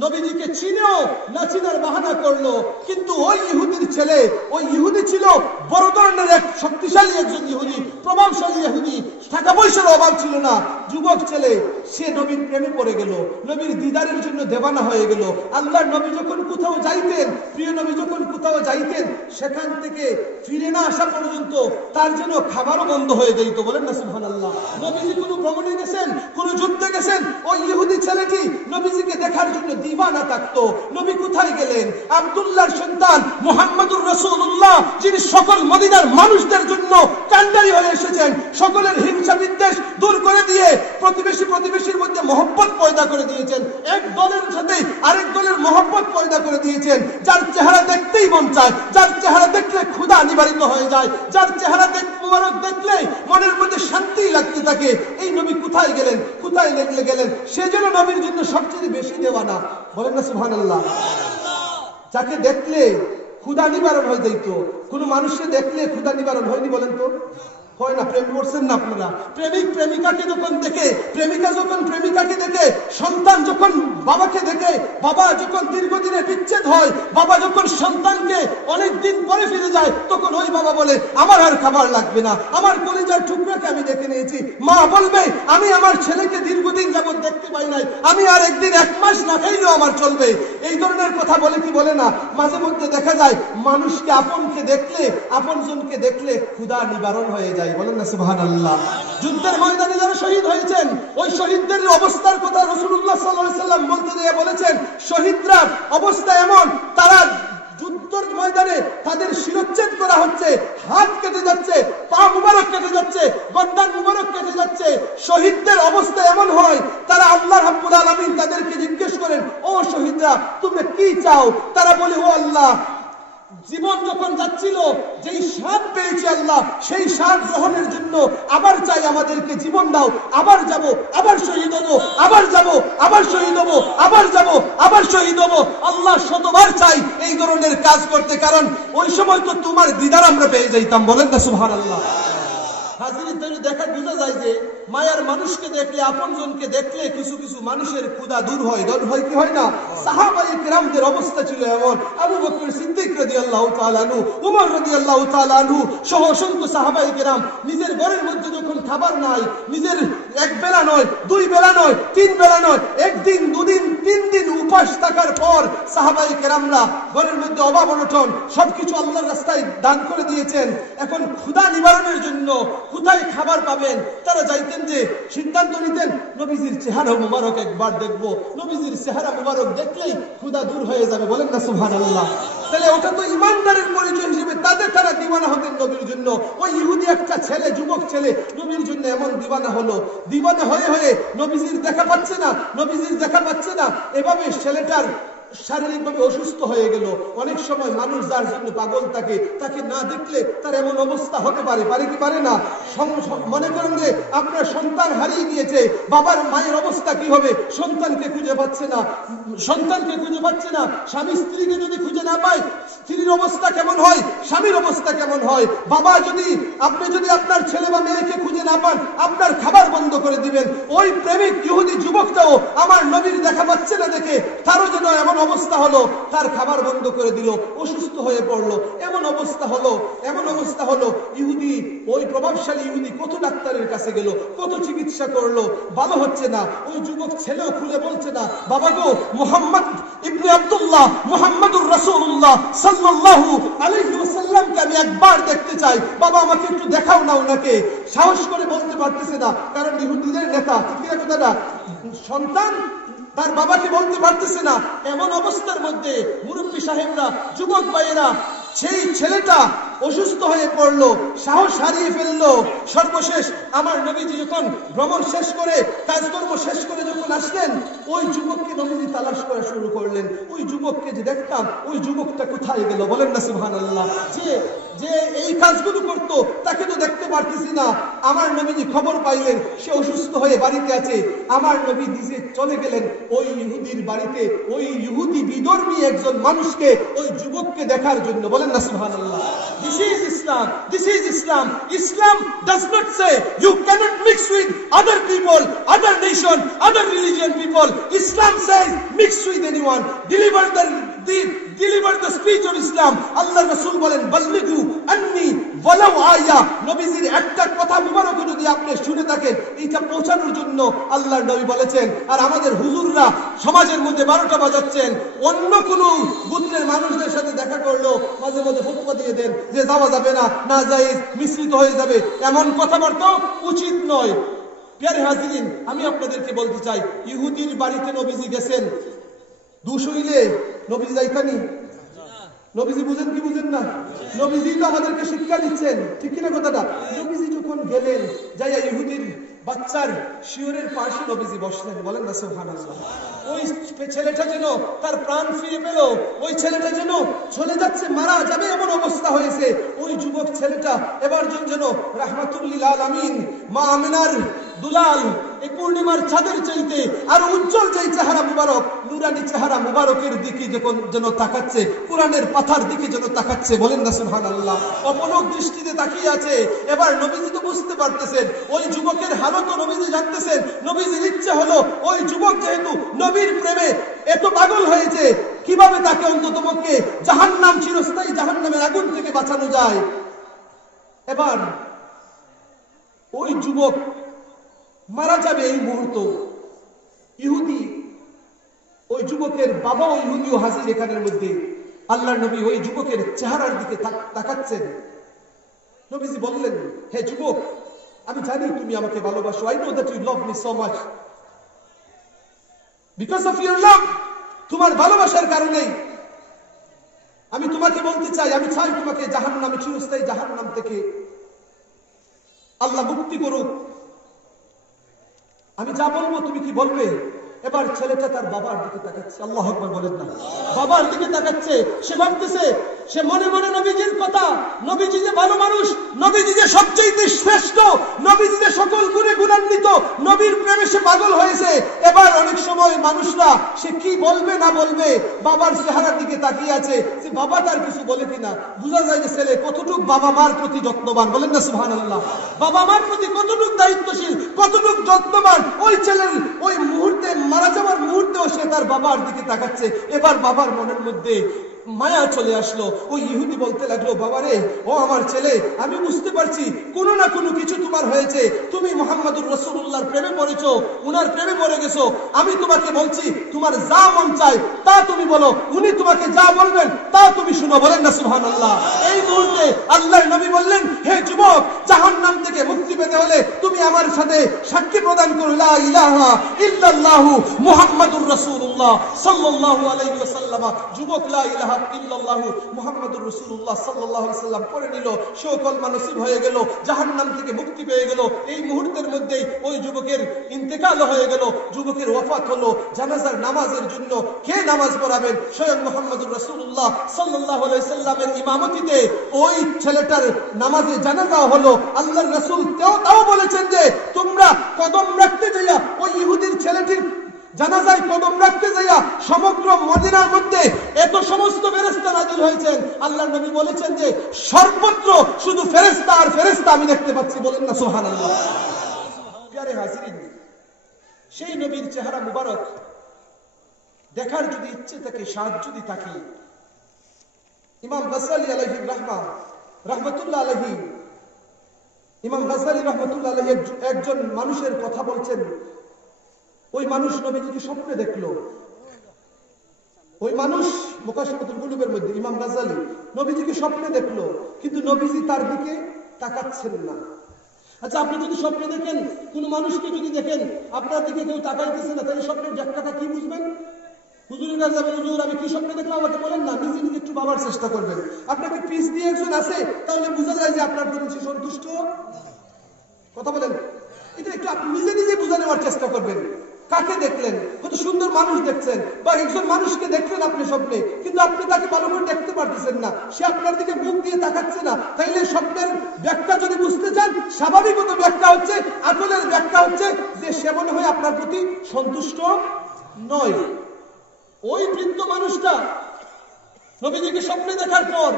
নবীজিকে চিনেও না চিনার বাহানা করলো। কিন্তু ওই ইহুদির ছেলে, ওই ইহুদি ছিল বড় ধরনের এক শক্তিশালী একজন ইহুদি, প্রভাবশালী ইহুদি, টাকা পয়সার অভাব ছিল না। যুবক ছেলে সে নবীর প্রেমে পড়ে গেল, নবীর দিদারের জন্য দেওয়ানা হয়ে গেল। আল্লাহর নবী যখন কোথাও যাইতেন, প্রিয় নবী যখন কোথাও যাইতেন, সেখান থেকে ফিরে না আসা পর্যন্ত তার জন্য খাবারও বন্ধ হয়ে যেত, বলেন না সুবহানাল্লাহ। নবীজি কোনো ভ্রমণে গেছেন, কোনো যুদ্ধে গেছেন, ওই ইহুদি ছেলেটি নবীজিকে দেখার জন্য দিওয়ানা থাকতো। নবী কোথায় গেলেন, আব্দুল্লাহর সন্তান মুহাম্মদুর রাসূলুল্লাহ, যিনি সকল মদিনার মানুষদের জন্য কান্ডারি হয়ে এসেছেন, সকলের হিংসা বিদ্বেষ দূর করে দিয়ে প্রতিবেশীর মধ্যে মহব্বত পয়দা করে দিয়েছেন, এক দলের সাথে আরেক দলের মহব্বত পয়দা করে দিয়েছেন। যার চেহারা দেখতেই মন চায়, যার চেহারা দেখলে ক্ষুধা নিবারিত হয়ে যায়, যার চেহারা মুবারক দেখলে মনের মধ্যে শান্তি লাগতে থাকে। এই নবী কোথায় গেলেন, কোথায় গেলেন, সেজন্য নবীর জন্য সবচেয়ে বেশি দেওয়ানা, বলেন না সুবহানাল্লাহ। যাকে দেখলে ক্ষুধা নিবারণ হয়ে যেত। কোন মানুষকে দেখলে ক্ষুধা নিবারণ হয়নি, বলেন তো? হয় না? প্রেম করছেন না আপনারা? প্রেমিক প্রেমিকাকে যখন দেখে, প্রেমিকা যখন প্রেমিকাকে দেখে, সন্তান যখন বাবাকে দেখে, বাবা যখন দীর্ঘদিনের বিচ্ছেদ হয়, বাবা যখন সন্তানকে অনেক দিন পরে ফিরে যায়, তখন ওই বাবা বলে আমার আর খাবার লাগবে না, আমার কলিজার টুকরাকে আমি দেখে নিয়েছি। মা বলবে আমি আমার ছেলেকে দীর্ঘদিন যাবত দেখতে পাই নাই, আমি আর একদিন 1 মাস না খাইলেও আমার চলবে। এই ধরনের কথা বলে কি বলে না? মাঝে মধ্যে দেখা যায় মানুষকে আপনকে দেখলে, আপনজনকে দেখলে ক্ষুধা নিবারণ হয়ে যায়, বলেন না সুবহানাল্লাহ। যুদ্ধের ময়দানে যারা শহীদ হয়েছেন, ওই শহীদদের অবস্থার কথা রাসূলুল্লাহ সাল্লাল্লাহু আলাইহি সাল্লাম বলতে গিয়ে বলেছেন, শহীদরা অবস্থা এমন, তারা যুদ্ধের ময়দানে তাদের শিরচ্ছেদ করা হচ্ছে, হাত কেটে যাচ্ছে, পা মুবারক কেটে যাচ্ছে, গর্দান মুবারক কেটে যাচ্ছে। শহীদদের অবস্থা এমন হয়, তারা আল্লাহ রাব্বুল আলামিন তাদেরকে জিজ্ঞেস করেন, ও শহীদরা তোমরা কি চাও? তারা বলে, ও আল্লাহ জীবন যখন যাচ্ছিল, যেই স্বাদ পেয়েছি আল্লাহ, সেই স্বাদ গ্রহণের জন্য আবার চাই আমাদেরকে জীবন দাও, আবার যাব, আবার শহীদ হবো, আবার যাব, আবার শহীদ হবো, আবার যাব, আবার শহীদ হবো। আল্লাহ শতবার চাই এই ধরনের কাজ করতে, কারণ ওই সময় তো তোমার দিদার আমরা পেয়ে যাইতাম। বলেন না সুবহানাল্লাহ। হাজির দেখা বোঝা যায় যে মায়ার মানুষকে দেখলে, আপনজনকে দেখলে কিছু কিছু মানুষের ক্ষুধা দূর হয় কি হয় না? সাহাবায়ে কেরামদের অবস্থা ছিল এমন। আবু বকর সিদ্দিক রাদিয়াল্লাহু তাআলা আনহু, উমর রাদিয়াল্লাহু তাআলা আনহু সহ অসংখ্য সাহাবায়ে কেরাম নিজের ঘরের মধ্যে যখন খাবার নাই, নিজের এক বেলা নয়, দুই বেলা নয়, তিন বেলা নয়, একদিন, দুদিন, 3 দিন উপাস থাকার পর সাহাবায়ে কেরামরা ঘরের মধ্যে অভাব অনটন সবকিছু আল্লাহর রাস্তায় দান করে দিয়েছেন। এখন ক্ষুধা নিবারণের জন্য কোথায় খাবার পাবেন, তারা যাইতেন যে সিদ্ধান্ত নিতেন নবীজির চেহারা মুবারক একবার দেখবো, নবীজির চেহারা মুবারক দেখলেই ক্ষুধা দূর হয়ে যাবে। বলেন না সুবহানাল্লাহ। তাহলে ওটা তো ইমানদারের পরিচয় হিসেবে তারা দিওয়ানা হতেন নবীর জন্য। ওই ইহুদি একটা ছেলে, যুবক ছেলে নবীর জন্য এমন দিওয়ানা হলো, দিওয়ানা হয়ে হয়ে নবীজির দেখা পাচ্ছে না, নবীজির দেখা পাচ্ছে না, এভাবে ছেলেটার শারীরিকভাবে অসুস্থ হয়ে গেল। অনেক সময় মানুষ যার জন্য পাগল থাকে, তাকে না দেখলে তার এমন অবস্থা হতে পারে কি পারে না? মনে করেন যে আপনার সন্তান হারিয়ে গিয়েছে, বাবার মায়ের অবস্থা কি হবে? সন্তানকে খুঁজে পাচ্ছে না, স্বামী স্ত্রীকে যদি খুঁজে না পায়, স্ত্রীর অবস্থা কেমন হয়, স্বামীর অবস্থা কেমন হয়? আপনি যদি আপনার ছেলে বা মেয়েকে খুঁজে না পান, আপনার খাবার বন্ধ করে দিবেন। ওই প্রেমিক ইহুদি যুবকটাও আমার নবীর দেখা পাচ্ছে না দেখে তারও যেন এমন অবস্থা হলো, তার খাবার বন্ধ করে দিল, অসুস্থ হয়ে পড়লো। এমন অবস্থা হলো ইহুদি, ওই প্রভাবশালী ইহুদি কত ডাক্তারের কাছে গেল, কত চিকিৎসা করলো, ভালো হচ্ছে না। ওই যুবক ছেলেও খুলে বলছে না, বাবা গো, মুহাম্মদ ইবনে আব্দুল্লাহ, মুহাম্মদুর রাসূলুল্লাহ সাল্লাল্লাহু আলাইহি ওয়াসাল্লামকে আমি একবার দেখতে চাই, বাবা আমাকে একটু দেখাও না ওনাকে। সাহস করে বলতে পারতেছে না, কারণ ইহুদিদের নেতা, ঠিক না কথাটা? সন্তান তার বাবাকে বলতে পারতেছে না। এমন অবস্থার মধ্যে মুরব্বী সাহেবরা, যুবক ভাইয়েরা, সেই ছেলেটা অসুস্থ হয়ে পড়লো, সাহস হারিয়ে ফেললো। সর্বশেষ আমার নবীজি যখন ভ্রমণ শেষ করে, কাজকর্ম শেষ করে যখন আসলেন, ওই যুবককে নবীজি তালাশ করা শুরু করলেন। ওই যুবককে যে দেখতাম, ওই যুবকটা কোথায় গেল? বলেন না সুবহানাল্লাহ। যে এই কাজগুলো করতো তাকে তো দেখতে পারতেছি না। আমার নবীজি খবর পাইলেন সে অসুস্থ হয়ে বাড়িতে আছে। আমার নবী নিজে চলে গেলেন ওই ইহুদির বাড়িতে, ওই ইহুদি বিধর্মী একজন মানুষকে, ওই যুবককে দেখার জন্য। বলেন না সুবহানাল্লাহ। This is Islam. This is Islam. Islam does not say you cannot mix with other people, other nation, other religion people. Islam says mix with anyone. Deliver the speech of Islam. Allah Rasul বলেন বাল্লিগু আন্নি ওয়ালাউ আয়া। নবীজির একটা কথা মুবারক যদি আপনি শুনে থাকেন, এটা পৌঁছানোর জন্য আল্লাহর নবী বলেছেন। আর আমাদের হুজুররা সমাজের মধ্যে 12টা বাজাচ্ছেন, অন্য কোন গোত্রের মানুষদের সাথে দেখা করলো মাঝে মাঝে ফতোয়া দিয়ে দেন যে যাওয়া যাবে না, না জায়েজ, মিশ্রিত হয়ে যাবে। এমন কথাবার্তা উচিত নয়। প্রিয় হাজিরিন, আমি আপনাদেরকে বলতে চাই, ইহুদির বাড়িতে নবীজি গেছেন, দোষ হইলে নবীজি যাইতানি? নবীজি বুঝেন কি বুঝেন না? নবীজি তো আমাদেরকে শিক্ষা দিচ্ছেন, ঠিক কিনা কথাটা? নবীজি যখন গেলেন, যাইয়া ইহুদির বাচ্চার শিয়রের পাশে নবীজি বসলেন। বলেন না সুবহানাল্লাহ। ওই ছেলেটা যেন তার প্রাণ ফিরে পেল, ওই ছেলেটা যেন চলে যাচ্ছে, মারা যাবে এমন অবস্থা হয়েছে। ওই যুবক ছেলেটা এবার যেন রাহমাতুল লিল আলামিন, মা আমিনার দুলাল, এই পূর্ণিমার চাঁদের চাইতে আর উজ্জ্বল যেই চেহারা মুবারক, নুরানি চেহারা মুবারকের দিকে যেন তাকাচ্ছে, কোরআনের পাতার দিকে যেন তাকাচ্ছে। বলেন না সুবহানাল্লাহ। অপলক দৃষ্টিতে তাকিয়ে আছে। এবার নবীজি তো বুঝতে পারতেছেন, ওই যুবকের হালত নবীজি জানতেছেন। নবীজির ইচ্ছে হলো ওই যুবক যেহেতু নবীর প্রেমে এত পাগল হয়েছে, কিভাবে তাকে অন্ততপক্ষে জাহান্নাম, চিরস্থায়ী জাহান্নামের আগুন থেকে বাঁচানো যায়। এবার ওই যুবক মারা যাবে এই মুহূর্ত। ইহুদি, ওই যুবকের বাবা ও ইহুদিও হাজির এখানের মধ্যে। আল্লাহর নবী ওই যুবকের চেহারার দিকে তাকাচ্ছেন। নবীজি বললেন, হে যুবক, আমি জানি তুমি আমাকে ভালোবাসো। I know that you love me so much. Because of your love, তোমার ভালোবাসার কারণেই আমি তোমাকে বলতে চাই, আমি চাই তোমাকে জাহান্নামে, চিরস্থায়ী জাহান্নাম থেকে আল্লাহ মুক্তি করুক। আমি যা বলবো তুমি কি বলবে? এবার ছেলেটা তার বাবার দিকে তাকাচ্ছে। আল্লাহু আকবার বলেন না। বাবার দিকে তাকাচ্ছে। সে ভাবতেছে সে মনে মনে নবীজির কথা, নবীজি যে ভালো মানুষ, নবীজি যে সবচেয়ে শ্রেষ্ঠ, নবীজি যে সকল গুণে গুণান্বিত, নবীর প্রেমে সে পাগল হয়েছে। এবার অনেক সময় মানুষরা সে কি বলবে না বলবে, বাবার চেহারার দিকে তাকিয়ে আছে যে বাবা তার কিছু বলে কিনা। বোঝা যায় যে ছেলে কতটুক বাবা মার প্রতি যত্নবান, বলেন না সুবহানাল্লাহ। বাবা মার প্রতি কতটুক দায়িত্বশীল, কতটুক যত্নবান। ওই ছেলের ওই মুহূর্তে, মারা যাওয়ার মুহূর্তেও সে তার বাবার দিকে তাকাচ্ছে। এবার বাবার মনের মধ্যে মায়া চলে আসলো। ওই ইহুদি বলতে লাগলো, বাবারে, ও আমার ছেলে, আমি বুঝতে পারছি কোনো না কোনো কিছু তোমার হয়েছে, তুমি মুহাম্মদুর রাসূলুল্লাহর প্রেমে পড়েছো, উনার প্রেমে পড়ে গেছো। আমি তোমাকে বলছি, তোমার যা মন চায় তা তুমি বলো, উনি তোমাকে যা বলবেন তা তুমি শুনো, বলেন না সুবহানাল্লাহ। এই মুহূর্তে আল্লাহর নবী বললেন, হে যুবক, জাহান্নাম থেকে মুক্তি পেতে হলে তুমি আমার সাথে সাক্ষী প্রদান করো, লা ইলাহা ইল্লাল্লাহু মুহাম্মাদুর রাসূলুল্লাহ সাল্লাল্লাহু আলাইহি ওয়াসাল্লাম। যুবক লা ইলাহা ইল্লাল্লাহু মুহাম্মাদুর রাসূলুল্লাহ সাল্লাল্লাহু আলাইহি ওয়াসাল্লাম পড়ে নিল, সেও কলমা নসিব হয়ে গেল, জাহান্নাম থেকে মুক্তি পেয়ে গেল। এই মুহূর্তের মধ্যেই ওই যুবকের ইন্তেকাল হয়ে গেল, যুবকের ওয়াফাত হলো। জানাজার নামাজের জন্য কে নামাজ পড়াবেন? স্বয়ং মুহাম্মাদুর রাসূলুল্লাহ সাল্লাল্লাহু আলাইহি ওয়াসাল্লামের ইমামতিতে ওই ছেলেটার নামাজে জানাজা হলো। আল্লাহর রাসূল তাও বলেছেন যে তোমরা কদম রাখতে যাইয়া ওই ইহুদির ছেলেটির জানাজায় কদম রাখতে যাইয়া সমগ্র মদিনার মধ্যে এত সমস্ত ফেরেশতা নাযিল হয়েছেন। আল্লাহর নবী বলেছেন যে সর্বত্র শুধু ফেরেশতা আর ফেরেশতা আমি দেখতে পাচ্ছি, বলেন না সুবহানাল্লাহ। প্রিয় হাজিরিন, সেই নবীর চেহারা মুবারক দেখার যদি ইচ্ছে থাকে, সাহায্য যদি থাকে, ইমাম গাজ্জালী আলাইহি রাহমাতুল্লাহ আলাইহি, ইমাম গাজ্জালী রাহমাতুল্লাহ আলাইহি একজন মানুষের কথা বলছেন। ওই মানুষ নবীজিকে স্বপ্নে দেখলো। ওই মানুষ মুকাশফাতুল কুলুবের মধ্যে ইমাম গাজ্জালী নবীজিকে স্বপ্নে দেখলো, কিন্তু নবীজি তার দিকে তাকাচ্ছেন না। আচ্ছা, আপনি যদি স্বপ্নে দেখেন, কোন মানুষকে যদি দেখেন আপনার দিকে কেউ তাকাইতেছে না, তাহলে স্বপ্নের ব্যাখ্যাটা কি বুঝবেন? হুজুরের কাছে যাবেন, হুজুর আমি কি স্বপ্নে দেখলাম আমাকে বলেন না। নিজে নিজে একটু ভাবার চেষ্টা করবেন। আপনাকে পিস দিয়ে একজন আছে, তাহলে বোঝা যায় যে আপনার প্রতি সন্তুষ্ট। কথা বলেন, এটা একটু আপনি নিজে নিজে বুঝে নেওয়ার চেষ্টা করবেন। কাকে দেখলেন? কত সুন্দর মানুষ দেখছেন, বা একজন মানুষকে দেখলেন আপনি স্বপ্নে, কিন্তু আপনি তাকে ভালো করে দেখতে পারতেছেন না, সে আপনার দিকে মুখ দিয়ে তাকাচ্ছে না। তাইলে স্বপ্নের ব্যাখ্যা যদি বুঝতে চান, স্বাভাবিকত ব্যাখ্যা হচ্ছে, আসলের ব্যাখ্যা হচ্ছে যে সে মনে হয় আপনার প্রতি সন্তুষ্ট নয়। ওই বৃদ্ধ মানুষটা নবীজিকে স্বপ্নে দেখার পর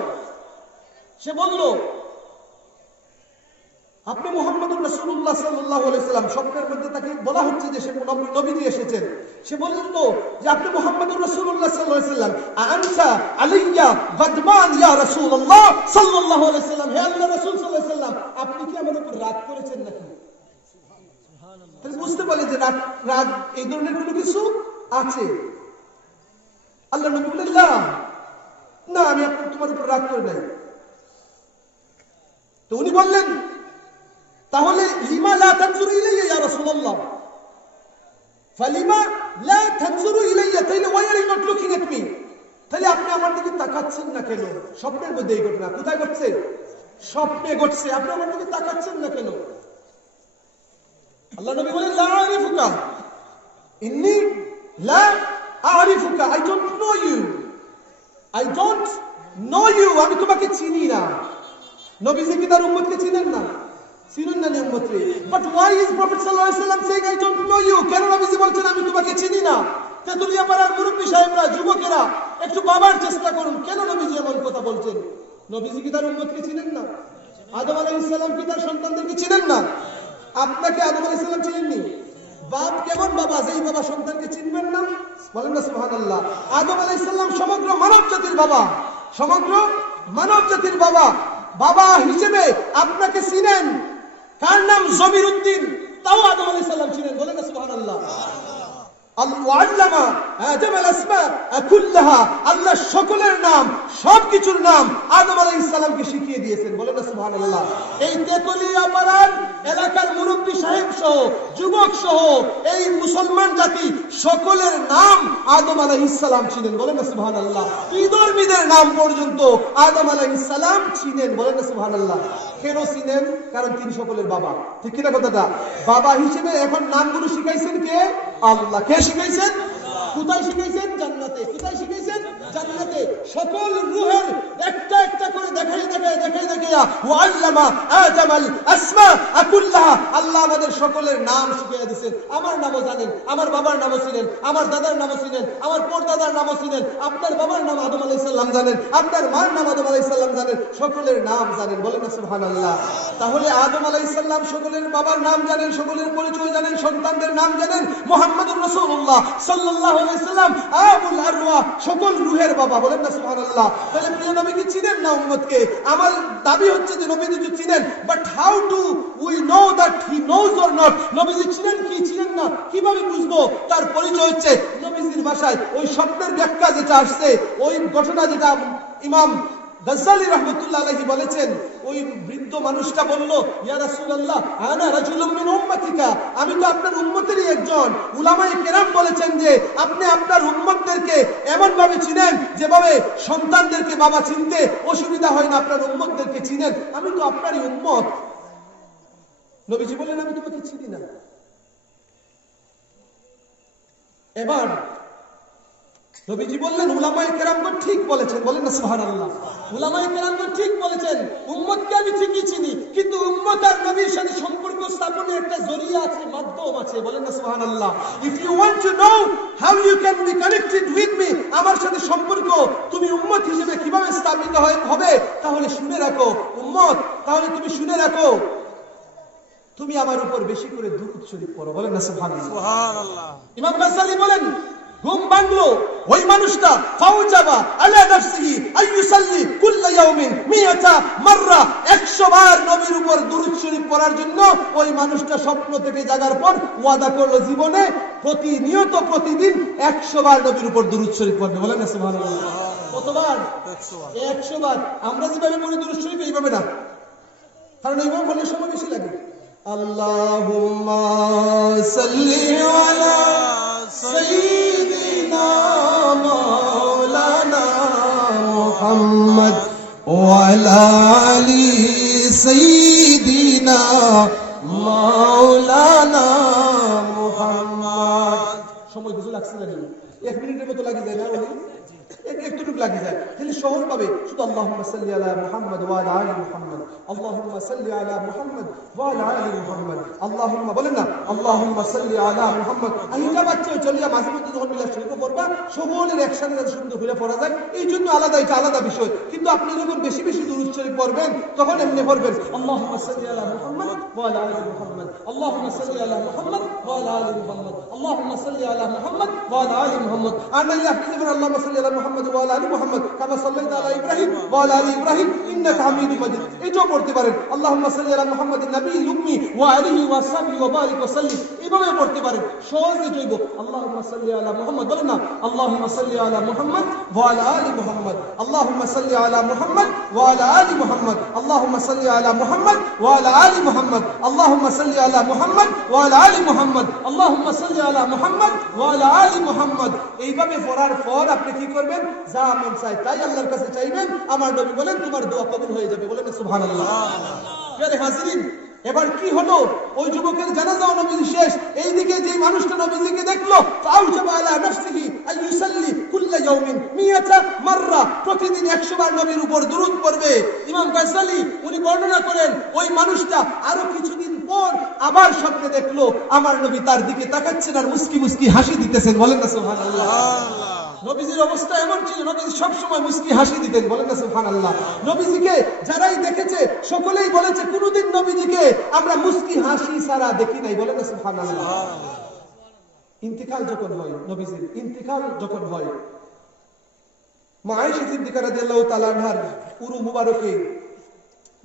সে বলল, আপনি মুহাম্মদুর রাসূলুল্লাহ সাল্লাল্লাহু আলাইহি ওয়াসাল্লাম। স্বপ্নের মধ্যে তাকে বলা হচ্ছে যে সে নবীজি এসেছেন। সে বলল যে আপনি মুহাম্মদুর রাসূলুল্লাহ সাল্লাল্লাহু আলাইহি ওয়াসাল্লাম। আনসা আলাইয়া গাদমান ইয়া রাসূলুল্লাহ সাল্লাল্লাহু আলাইহি ওয়াসাল্লাম। হে আল্লাহর রাসূল সাল্লাল্লাহু আলাইহি ওয়াসাল্লাম, আপনি কি আমার উপর রাগ করেছেন নাকি? সুবহানাল্লাহ। তাহলে বুঝতে পারলেন যে রাগ এই ধরনের কোনো কিছু আছে। আল্লাহ নবী বললেন, না, আমি তোমার উপর রাগ করি নাই। তো উনি বললেন, তাহলে লিমা লা তানজুরু ইলাইয়া ইয়া রাসূলুল্লাহ, ফালিমা লা তানজুরু ইলাইয়া, তাইলে why are you not looking at me? তাহলে আপনি আমার দিকে তাকাচ্ছেন না কেন? স্বপ্নের মধ্যে এই ঘটনা কোথায় ঘটছে? স্বপ্নে ঘটছে। আপনি আমার দিকে তাকাচ্ছেন না কেন? আল্লাহ নবী বলেন, লা আরিফুকা, ইন্নী লা আরিফুকা, I don't know you, I don't know you, আমি তোমাকে চিনি না। নবীজি কি তার উম্মতকে চিনেন না? চিনেন না উম্মতকে। But why is Prophet sallallahu alaihi wasallam saying I don't know you? কেন নবীজি বলছেন আমি তোমাকে চিনি না? তেতুলিয়া পাড়ার মুরব্বী সাহেবরা, যুবকেরা একটু ভাবার চেষ্টা করুন, কেন নবীজি এমন কথা বলছেন? নবীজি কি তার উম্মতকে চিনেন না? আদম আলাইহিস সালাম কি তার সন্তানদেরকে চিনেন না? আপনাকে আদম আলাইহিস সালাম চিনেননি? বাপ কেমন বাবা, যেই বাবা সন্তানকে চিনবেন না? বলেন না সুবহানাল্লাহ। আদম আলাইহিস সালাম সমগ্র মানব জাতির বাবা, সমগ্র মানব জাতির বাবা। বাবা হিসেবে আপনাকে চিনেন। কার নাম? জমির উদ্দিন, তাও আদম আলাইহিস সালাম চিনেন। বলেন না সুবহানাল্লাহ। আল্লামা আদম আল আসমা কুল্লাহা, আল্লাহ সকলের নাম, সবকিছুর নাম আদম আলাইহিস সালামকে শিখিয়ে দিয়েছেন। বলেন না সুবহানাল্লাহ। এই তেতুলিয়া পাড়ার এলাকার মুরব্বী সাহেব সহ, যুবক সহ এই মুসলমান জাতি সকলের নাম আদম আলাইহিস সালাম চিনেন। বলেন না সুবহানাল্লাহ। বিধর্মীদের নাম পর্যন্ত আদম আলাইহিস সালাম চিনেন। বলেন না সুবহানাল্লাহ। কেন চিনেন? কারণ তিনি সকলের বাবা। ঠিক কিনা কথাটা? বাবা হিসেবে এখন নামগুলো শিখাইছেন কে? আল্লাহ। কে শিখাইছেন? কোথায় শিখাইছেন? জান্নাতে। কোথায় শিখাইছেন? জান্নাতে। সকল রূহের একটা দেখাইয়া ওয়া আল্লামা আদামাল আসমা কুল্লাহা, আল্লাহ আমাদের সকলের নাম শিখিয়ে দিয়েছেন। আমার নামও জানেন, আমার বাবার নামও চিনেন, আমার দাদার নামও চিনেন, আমার পরদাদার নামও চিনেন, আপনার বাবার নাম আদম আলাইহিস সালাম জানেন, আপনার মার নাম আদম আলাইহিস সালাম জানেন, সকলের নাম জানেন। বলেন না সুবহানাল্লাহ। তাহলে আদম আলাইহিস সালাম সকলের বাবার নাম জানেন, সকলের পরিচয় জানেন, সন্তানদের নাম জানেন। মুহাম্মদুর রাসূলুল্লাহ সাল্লাল্লাহু আলাইহি সাল্লাম আবুল আরওয়াহ, সকল রূহের বাবা। বলেন না সুবহানাল্লাহ। তাহলে প্রিয় নবীকে চিনেন না উম্মতকে? আমার দাবি হচ্ছে যে নবীজি চিনেন, but how to we know that he knows or not? নবীজি চিনেন কি চিনেন না কিভাবে বুঝবো? তার পরিচয় হচ্ছে নবীজির ভাষায় ওই স্বপ্নের ব্যাখ্যা যেটা আসছে, ওই ঘটনা যেটা ইমাম গাজ্জালী রাহমাতুল্লাহ আলাইহি বলেছেন, ওই বৃদ্ধ মানুষটা বলল, ইয়া রাসূলুল্লাহ আনা রাজুলুম মিন উম্মতিকা, আমি তো আপনার উম্মতেরই একজন। উলামায়ে কেরাম বলেছেন যে আপনি আপনার উম্মতদেরকে এমন ভাবে চিনেন যেভাবে সন্তানদেরকে বাবা চিনতে অসুবিধা হয় না, আপনার উম্মতদেরকে চিনেন। আমি তো আপনারই উম্মত। নবীজি বললেন আমি তোমাকে চিনি না। এবার নবীজি বললেন উলামায়ে কেরামগণ ঠিক বলেছেন। বলেন না সুবহানাল্লাহ। উলামায়ে কেরামগণ ঠিক বলেছেন, উম্মতকে আমি ঠিকই চিনি, কিন্তু উম্মত আর নবীর সাথে সম্পর্ক স্থাপনের একটা জরিয়া আছে, মাধ্যম আছে। বলেন না সুবহানাল্লাহ। If you want to know how you can be connected with me, আমার সাথে সম্পর্ক তুমি উম্মত হিসেবে কিভাবে স্থাপিত হবে, তাহলে শুনে রাখো উম্মত, তাহলে তুমি শুনে রাখো, তুমি আমার উপর বেশি করে দুরূদ শরীফ পড়ো। বলেন না সুবহানাল্লাহ। সুবহানাল্লাহ। ইমাম গাজ্জালী বলেন ঘুম ভাঙলো ওই মানুষটা, ফাউজাবা আলা নাফসিহি আইয়ুসাল্লি কুল্লা ইয়াউমিন মিয়াতা মাররা, 100 বার নবীর উপর দুরূদ শরীফ পড়ার জন্য ওই মানুষটা স্বপ্ন থেকে জাগার পর ওয়াদা করলো জীবনে প্রতিনিয়ত প্রতিদিন 100 বার নবীর উপর দুরূদ শরীফ পড়বে। বলেন না সুবহানাল্লাহ। কতবার? 100 বার। আমরা যেভাবে পড়ি দুরূদ শরীফ এইভাবে না, কারণ এইভাবে পড়লে সময় বেশি লাগে। আল্লাহুম্মা সাল্লি আলা সাইয়্যিদিনা মাওলানা মুহাম্মদ ওয়া আলা আলি সাইয়্যিদিনা মাওলানা মুহাম্মদ। সময় কিছু লাগছে না, 1 মিনিটের মতো লাগে যায় না? একটুটুক লাগে যায়, তাহলে শহর পাবে শুধু আল্লাহুম্মা সাল্লি আলা মুহাম্মদ ওয়া আলা আলি মুহাম্মদ, আল্লাহুম্মা সাল্লি আলা মুহাম্মদ ওয়া আলা আলি মুহাম্মদ, আল্লাহুম্মা বলেন না আল্লাহুম্মা সাল্লি আলা মুহাম্মদ। আইটা বাচ্চা চলিয়া মাঝে মধ্যে যখন মিলাদ শরীফ পড়বা সকলের একসাথে সুন্দর করে পড়া যায়, এই জন্য আলাদা, এটা আলাদা বিষয়। কিন্তু আপনি যখন বেশি বেশি দুরূদ শরীফ পড়বেন তখন এমনি পড়বেন আল্লাহুম্মা সাল্লি আলা মুহাম্মদ ওয়া আলা আলি মুহাম্মদ, আল্লাহুম্মা সাল্লি আলা মুহাম্মদ ওয়া আলা আলি মুহাম্মদ, আল্লাহুম্মা সাল্লি আলা মুহাম্মদ ওয়া আলা আলি মুহাম্মদ। আর নাইলে আপনি যখন আল্লাহুম্মা সাল্লি আলা মুহাম্মদ ওয়া আলা আলি মুহাম্মদ কামা সাল্লাইতা আলা ইব্রাহিম ওয়া আলা আলি ইব্রাহিম ইন্নাকা হামিদুম মাজিদ, এটাও পড়তে পারেন। আল্লাহুম্মা সাল্লি আলা মুহাম্মাদিন নাবিয়্যিল উম্মি ওয়া আলিহি ওয়া সাহবিহি ওয়া বারিক ওয়া সাল্লিম, এইভাবে পড়তে পারেন। সহজে হইব আল্লাহুম্মা সাল্লি আলা মুহাম্মদ, বলেন না আল্লাহুম্মা সাল্লি আলা মুহাম্মদ ওয়া আলা আলি মুহাম্মদ, আল্লাহুম্মা সাল্লি আলা মুহাম্মদ ওয়া আলা আলি মুহাম্মদ, আল্লাহুম্মা সাল্লি আলা মুহাম্মদ ওয়া আলা আলি মুহাম্মদ, আল্লাহুম্মা সাল্লি আলা মুহাম্মদ ওয়া আলা আলি মুহাম্মদ, আল্লাহুম্মা সাল্লি আলা মুহাম্মদ ওয়া আলা আলি মুহাম্মদ। এইভাবে পড়ার পর আপনি কি করবেন? যা মন চায় তাই আল্লাহর কাছে চাইবেন। আমার নবী বলেন তোমার দোয়া কবুল হয়ে যাবে। বলেন সুবহানাল্লাহ। প্রিয় হাজিরিন, এবার কি হলো? ওই যুবকের জানাজাও নবীজি শেষ। এইদিকে যে মানুষটা নবীজিকে দেখলো, ফাউজাবা আলা নাফসিহি আইয়ুসাল্লি কুল্লা ইয়াউমিন মিয়াতা মাররা, প্রতিদিন 100 বার নবীর উপর দুরূদ পড়বে। ইমাম গাজ্জালী উনি বর্ণনা করেন ওই মানুষটা আরো কিছুদিন পর আবার স্বপ্নে দেখলো আমার নবী তার দিকে তাকাচ্ছেন আর মুস্কি মুস্কি হাসি দিতেছেন। বলেন না সুবহানাল্লাহ। নবীজির অবস্থা এমন ছিল, নবীজি সব সময় মুস্কি হাসি দিতেন। বলেন না সুবহানাল্লাহ। নবীজিকে যারাই দেখেছে সকলেই বলেছে কোনদিন নবীজিকে আমরা মুস্কি হাসি ছাড়া দেখি নাই। বলেন না সুবহানাল্লাহ। ইন্তিকাল যখন হয়, নবীজির ইন্তিকাল যখন হয়, মা আয়েশা সিদ্দিকা রাদিয়াল্লাহু তাআলা আনহার পুরো মুবারকে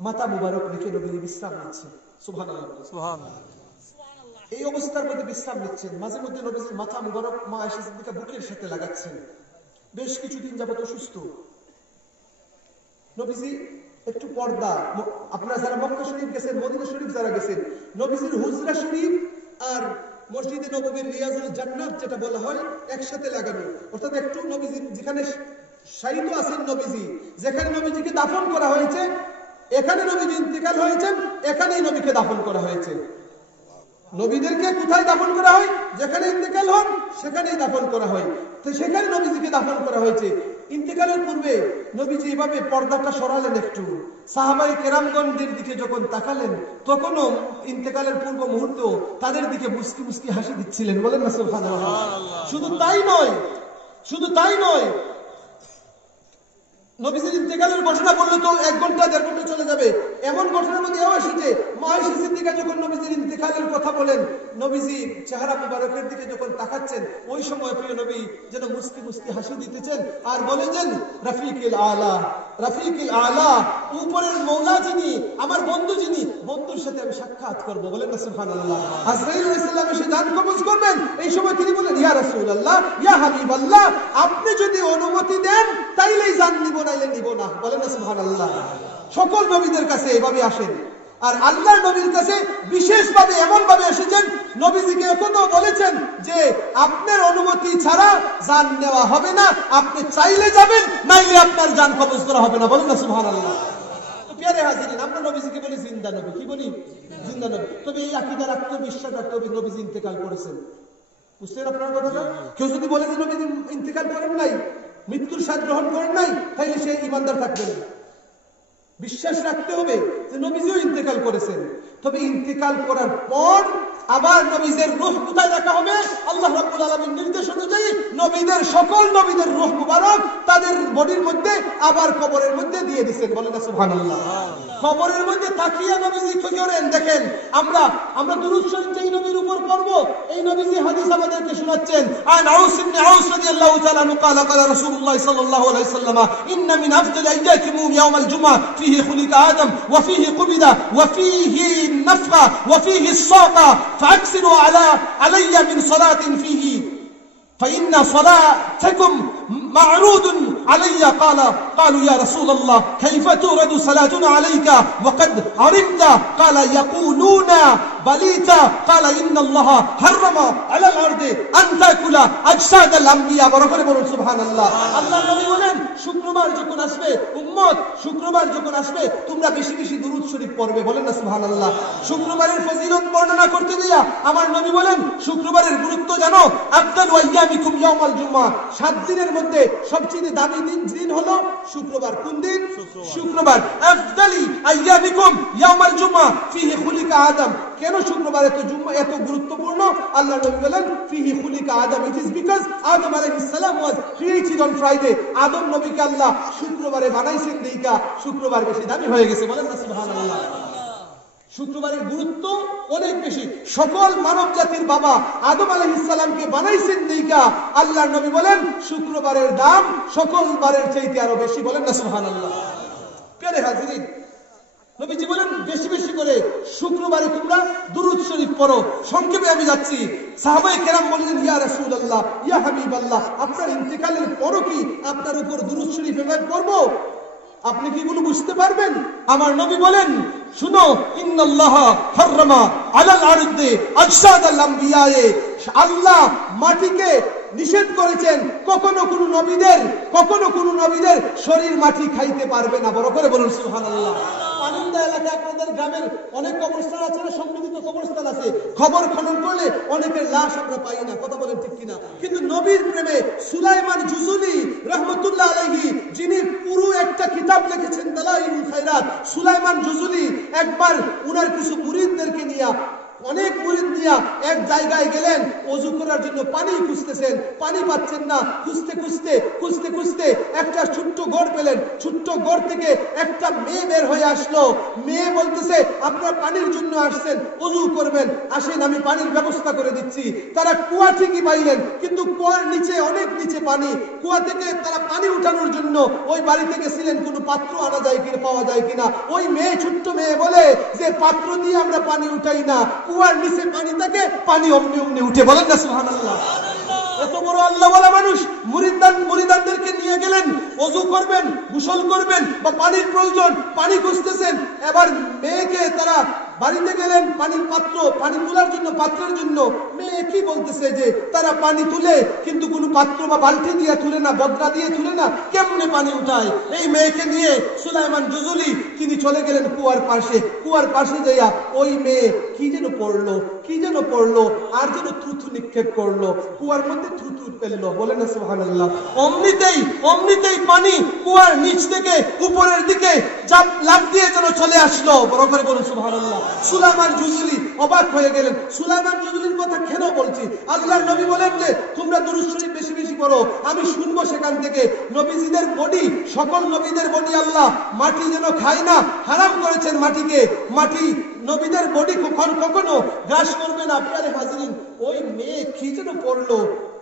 মাথা মুবারক রেখে নবীজি বিশ্রাম নিচ্ছেন। সুবহানাল্লাহ সুবহানাল্লাহ। এই অবস্থার মধ্যে বিশ্রাম নিচ্ছেন, মাঝে মধ্যে নবীজির মাথা মুবারক মা আয়েশা সিদ্দিকা বুকের সাথে লাগাচ্ছেন। বেশ কিছুদিন যাবত অসুস্থ নবীজি। একটু পর্দা, আপনারা যারা মক্কা শরীফ গেছেন, মদিনা শরীফ যারা গেছেন, নবীজির হুজরা শরীফ আর মসজিদে নববীর রিয়াজুল জান্নাত যেটা বলা হয় একসাথে লাগানো, অর্থাৎ একটু নবীজি যেখানে শায়িত আছেন, নবীজি যেখানে নবীজিকে দাফন করা হয়েছে, এখানে নবীজি ইন্তেকাল হয়েছেন, এখানেই নবীকে দাফন করা হয়েছে। নবীদেরকে কোথায় দাফন করা হয়? যেখানে ইন্তেকাল হন সেখানেই দাফন করা হয়। তো সেখানে নবীজিকে দাফন করা হয়েছে। ইন্তেকালের পূর্বে নবীজি এভাবে পর্দাটা সরালেন একটু, সাহাবায়ে কেরামগণদের দিকে যখন তাকালেন তখনও ইন্তেকালের পূর্ব মুহূর্ত তাদের দিকে মুস্কি মুস্কি হাসি দিচ্ছিলেন। বলেন না সুবহানাল্লাহ। শুধু তাই নয়, নবীজির ইন্তেকালের ঘটনা বললে তো 1 ঘন্টা 1.5 ঘন্টা চলে যাবে। এমন ঘটনার মধ্যে এও এসেছে মা আয়েশা সিদ্দিকা যখন নবীজির ইন্তেকালের কথা বলেন, নবীজি চেহারা মুবারকের দিকে যখন তাকাচ্ছেন ওই সময় প্রিয় নবী যেন মুস্কি মুস্কি হাসি দিতেছেন আর বলেছেন রাফিকিল আলা, উপরের মওলা যিনি, আমার বন্ধু যিনি, বন্ধুর সাথে আমি সাক্ষাৎ করব। বলেন না সুবহানাল্লাহ। আজরাইল আলাইহিস সালাম এসে জান কবজ করবেন, এই সময় তিনি বলেন ইয়া রাসূলুল্লাহ, ইয়া হাবিবাল্লাহ, আপনি যদি অনুমতি দেন তাইলেই জান নিব, নাইলে নিব না। বলেন না সুবহানাল্লাহ। সকল নবীদের কাছে এভাবে আসেন, আর আল্লাহর নবীর কাছে বিশেষভাবে এমন ভাবে এসেছেন, নবীজিকে এখনো বলেছেন যে আপনার অনুমতি ছাড়া জান নেওয়া হবে না, আপনি চাইলে যাবেন, নাইলে আপনার জান কবজ করা হবে না। বলেন না সুবহানাল্লাহ। প্রিয় হাজিরিন, আমরা নবীজিকে বলি জিন্দা নবী। কি বলি? জিন্দা নবী। তবে এই আকীদা রাখতে, বিশ্বাস রাখতে হবে নবীজি ইন্তেকাল করেছেন। বুঝছেন আপনার কথাটা? কেউ যদি বলে যে নবীজি ইন্তেকাল করেন নাই, মৃত্যুর স্বাদ গ্রহণ করেন নাই, তাইলে সে ঈমানদার থাকবে না। বিশ্বাস রাখতে হবে যে নবীজিও ইন্তেকাল করেছেন। তবে ইন্তেকাল করার পর আবার নবীদের রূহ কোথায় রাখা হবে? আল্লাহ রাব্বুল আলামিন নির্দেশ অনুযায়ী সকল নবীদের রূহ মুবারক তাদের বডির মধ্যে আবার কবরের মধ্যে দিয়ে দিয়েছেন। বলেন না সুবহানাল্লাহ। কবরের মধ্যে তাকিয়ে নবীজি কি করেন দেখেন। আমরা দুরূদ শরীফ যেই নবীর উপর পড়ব, এই নবীজি হাদিস আমাদেরকে শোনাচ্ছেন। আন আউস ইবনে আউস রাদিয়াল্লাহু তাআলা আনহু قال قال رسول الله صلى الله عليه وسلم ان من افضل ايامكم يوم الجمعه فيه خلق ادم وفيه قبض وفيه النفخه وفيه الصاقه فاكثروا علي من صلاه فيه فإن صلاتكم معروض علي. قالوا يا رسول الله كيف تورد صلاتنا عليك وقد عرمت؟ قال يقولون بليت. قال إن الله حرم على الأرض أن تأكل أجساد الأنبياء. বরকত বলুন সুবহানাল্লাহ। আল্লাহর নবী বলেন শুক্রবার যখন আসবে, উম্মত শুক্রবার যখন আসবে তোমরা বেশি বেশি দুরূদ শরীফ পড়বে। বলেন না সুবহানাল্লাহ। শুক্রবারের ফজিলত বর্ণনা করতে গিয়া আমার নবী বলেন শুক্রবারের গুরুত্ব জানো? আফদালু আইয়ামিকুম ইয়াউমাল জুমআহ, 7 দিনের মধ্যে সবচেয়ে দামি দিন হলো শুক্রবার। কোন দিন? শুক্রবার। আফদালি আইয়ামিকুম ইয়াউমাল জুমআহ ফিহি খুলিকা আদম। কেন শুক্রবার এত গুরুত্বপূর্ণ? আল্লাহ নবী বলেন ফিহি খুলিকা আদম, ইট ইজ বিকজ আদম আলাইহিস সালাম ওয়াজ ক্রিয়েটেড অন ফ্রাইডে। আদম নবীকে আল্লাহ শুক্রবারে বানাইছেন, দেইকা শুক্রবার বেশি দামি হয়ে গেছে। বলেন না সুবহানাল্লাহ। শুক্রবারের গুরুত্ব অনেক বেশি। সকল মানব জাতির বাবা আদম আলাইহিস সালামকে বানাইছেন দেইকা আল্লাহর নবী বলেন শুক্রবারের দাম সকল বারের চাইতে আরো বেশি। বলেন না সুবহানাল্লাহ। প্রিয় হাজিরিন, নবীজি বলেন বেশি বেশি করে শুক্রবারে তোমরা দুরূদ শরীফ পড়ো। সংক্ষেপে আমি যাচ্ছি। সাহাবায়ে কেরাম বললেন ইয়া রাসূলুল্লাহ, ইয়া হাবিবাল্লাহ, আপনার ইন্তেকালের পরও কি আপনার উপর দুরূদ শরীফ এভাবে পড়ব? আপনি কি এগুলো বুঝতে পারবেন? আমার নবী বলেন শুনো, ইন্নাল্লাহা হাররামা আলাল আরদি আজসাদাল আমবিয়া, আল্লাহ মাটিকে নিষেধ করেছেন কখনো কোন নবীদের শরীর মাটি খাইতে পারবে না। বড় করে বলুন সুবহানাল্লাহ। আনন্দা এলাকায় আপনাদের গ্রামের অনেক কবরস্থান আছে না, সমৃদ্ধ কবরস্থান আছে। খবর খনন করলে অনেকের লাশ আমরা পাই না। কথা বলেন ঠিক কিনা? কিন্তু নবীর প্রেমে সুলাইমান জুজুলি রাহমাতুল্লাহ আলাইহি, যিনি পুরো একটা কিতাব লিখেছেন দালাইলুল খায়রাত, সুলাইমান জুজুলি একবার উনার কিছু মুরিদদেরকে নিয়ে, অনেক মুরিদ নিয়া এক জায়গায় গেলেন, ওযু করার জন্য পানি খুঁজতেছেন, পানি পাচ্ছেন না। খুঁজতে খুঁজতে একটা ছোট্ট ঘর পেলেন। ছোট্ট ঘর থেকে একটা মেয়ে বের হয়ে আসলো। মেয়ে বলতেছে আপনারা পানির জন্য আসছেন, ওযু করবেন, আসেন আমি পানির ব্যবস্থা করে দিচ্ছি। তারা কুয়া ঠিকই পাইলেন, কিন্তু কুয়ার নিচে, অনেক নিচে পানি। কুয়া থেকে তারা পানি উঠানোর জন্য ওই বাড়িতে গেছিলেন, কোনো পাত্র আনা যায় কিনা, পাওয়া যায় কিনা। ওই মেয়ে, ছোট্ট মেয়ে বলে যে পাত্র দিয়ে আমরা পানি উঠাই না, কুয়ার নিচে পানি থাকে, পানি অমনি উঠে। বলেন না সুবহানাল্লাহ। এত বড় আল্লাহওয়ালা মানুষ মুরিদানদেরকে নিয়ে গেলেন, ওযু করবেন, গোসল করবেন বা পানির প্রয়োজন, পানি খুঁজতেছেন। এবার মেয়েকে তারা বাড়িতে গেলেন পানির পাত্র, পানি তোলার জন্য, পাত্রের জন্য। মেয়ে কি বলতেছে যে তারা পানি তুলে, কিন্তু কোনো পাত্র বা বালতি দিয়ে তুলে না, বদনা দিয়ে তুলে না, কেমনে পানি উঠায়? এই মেয়েকে নিয়ে সুলাইমান জুজুলি তিনি চলে গেলেন কুয়ার পাশে। কুয়ার পাশে যাইয়া ওই মেয়ে কি যেন পড়লো, কি যেন পড়লো, আর যেন থুথু নিক্ষেপ করলো, কুয়ার মধ্যে থুথু ফেললো, বলে না সুবহানাল্লাহ। অমনিতেই পানি কুয়ার নিচ থেকে উপরের দিকে লাফ দিয়ে যেন চলে আসলো, বড় করে বলুন সুবহানাল্লাহ। সুলাইমান জুজুলি অবাক হয়ে গেলেন। সুলাইমান জুজুলির কথা কেন বলছি? আল্লাহর নবী বলেন যে তোমরা দুরূদ শরীফ বেশি বেশি পড়ো, আমি শুনবো সেখান থেকে। নবীজিদের বডি, সকল নবীদের বডি আল্লাহ মাটি যেন খায় না, হারাম করেছেন মাটিকে। মাটি নবীদের বডি কখনো গ্রাস করবে না। প্রিয় হাজিরিন, ওই মেয়ে কি যেন পড়লো,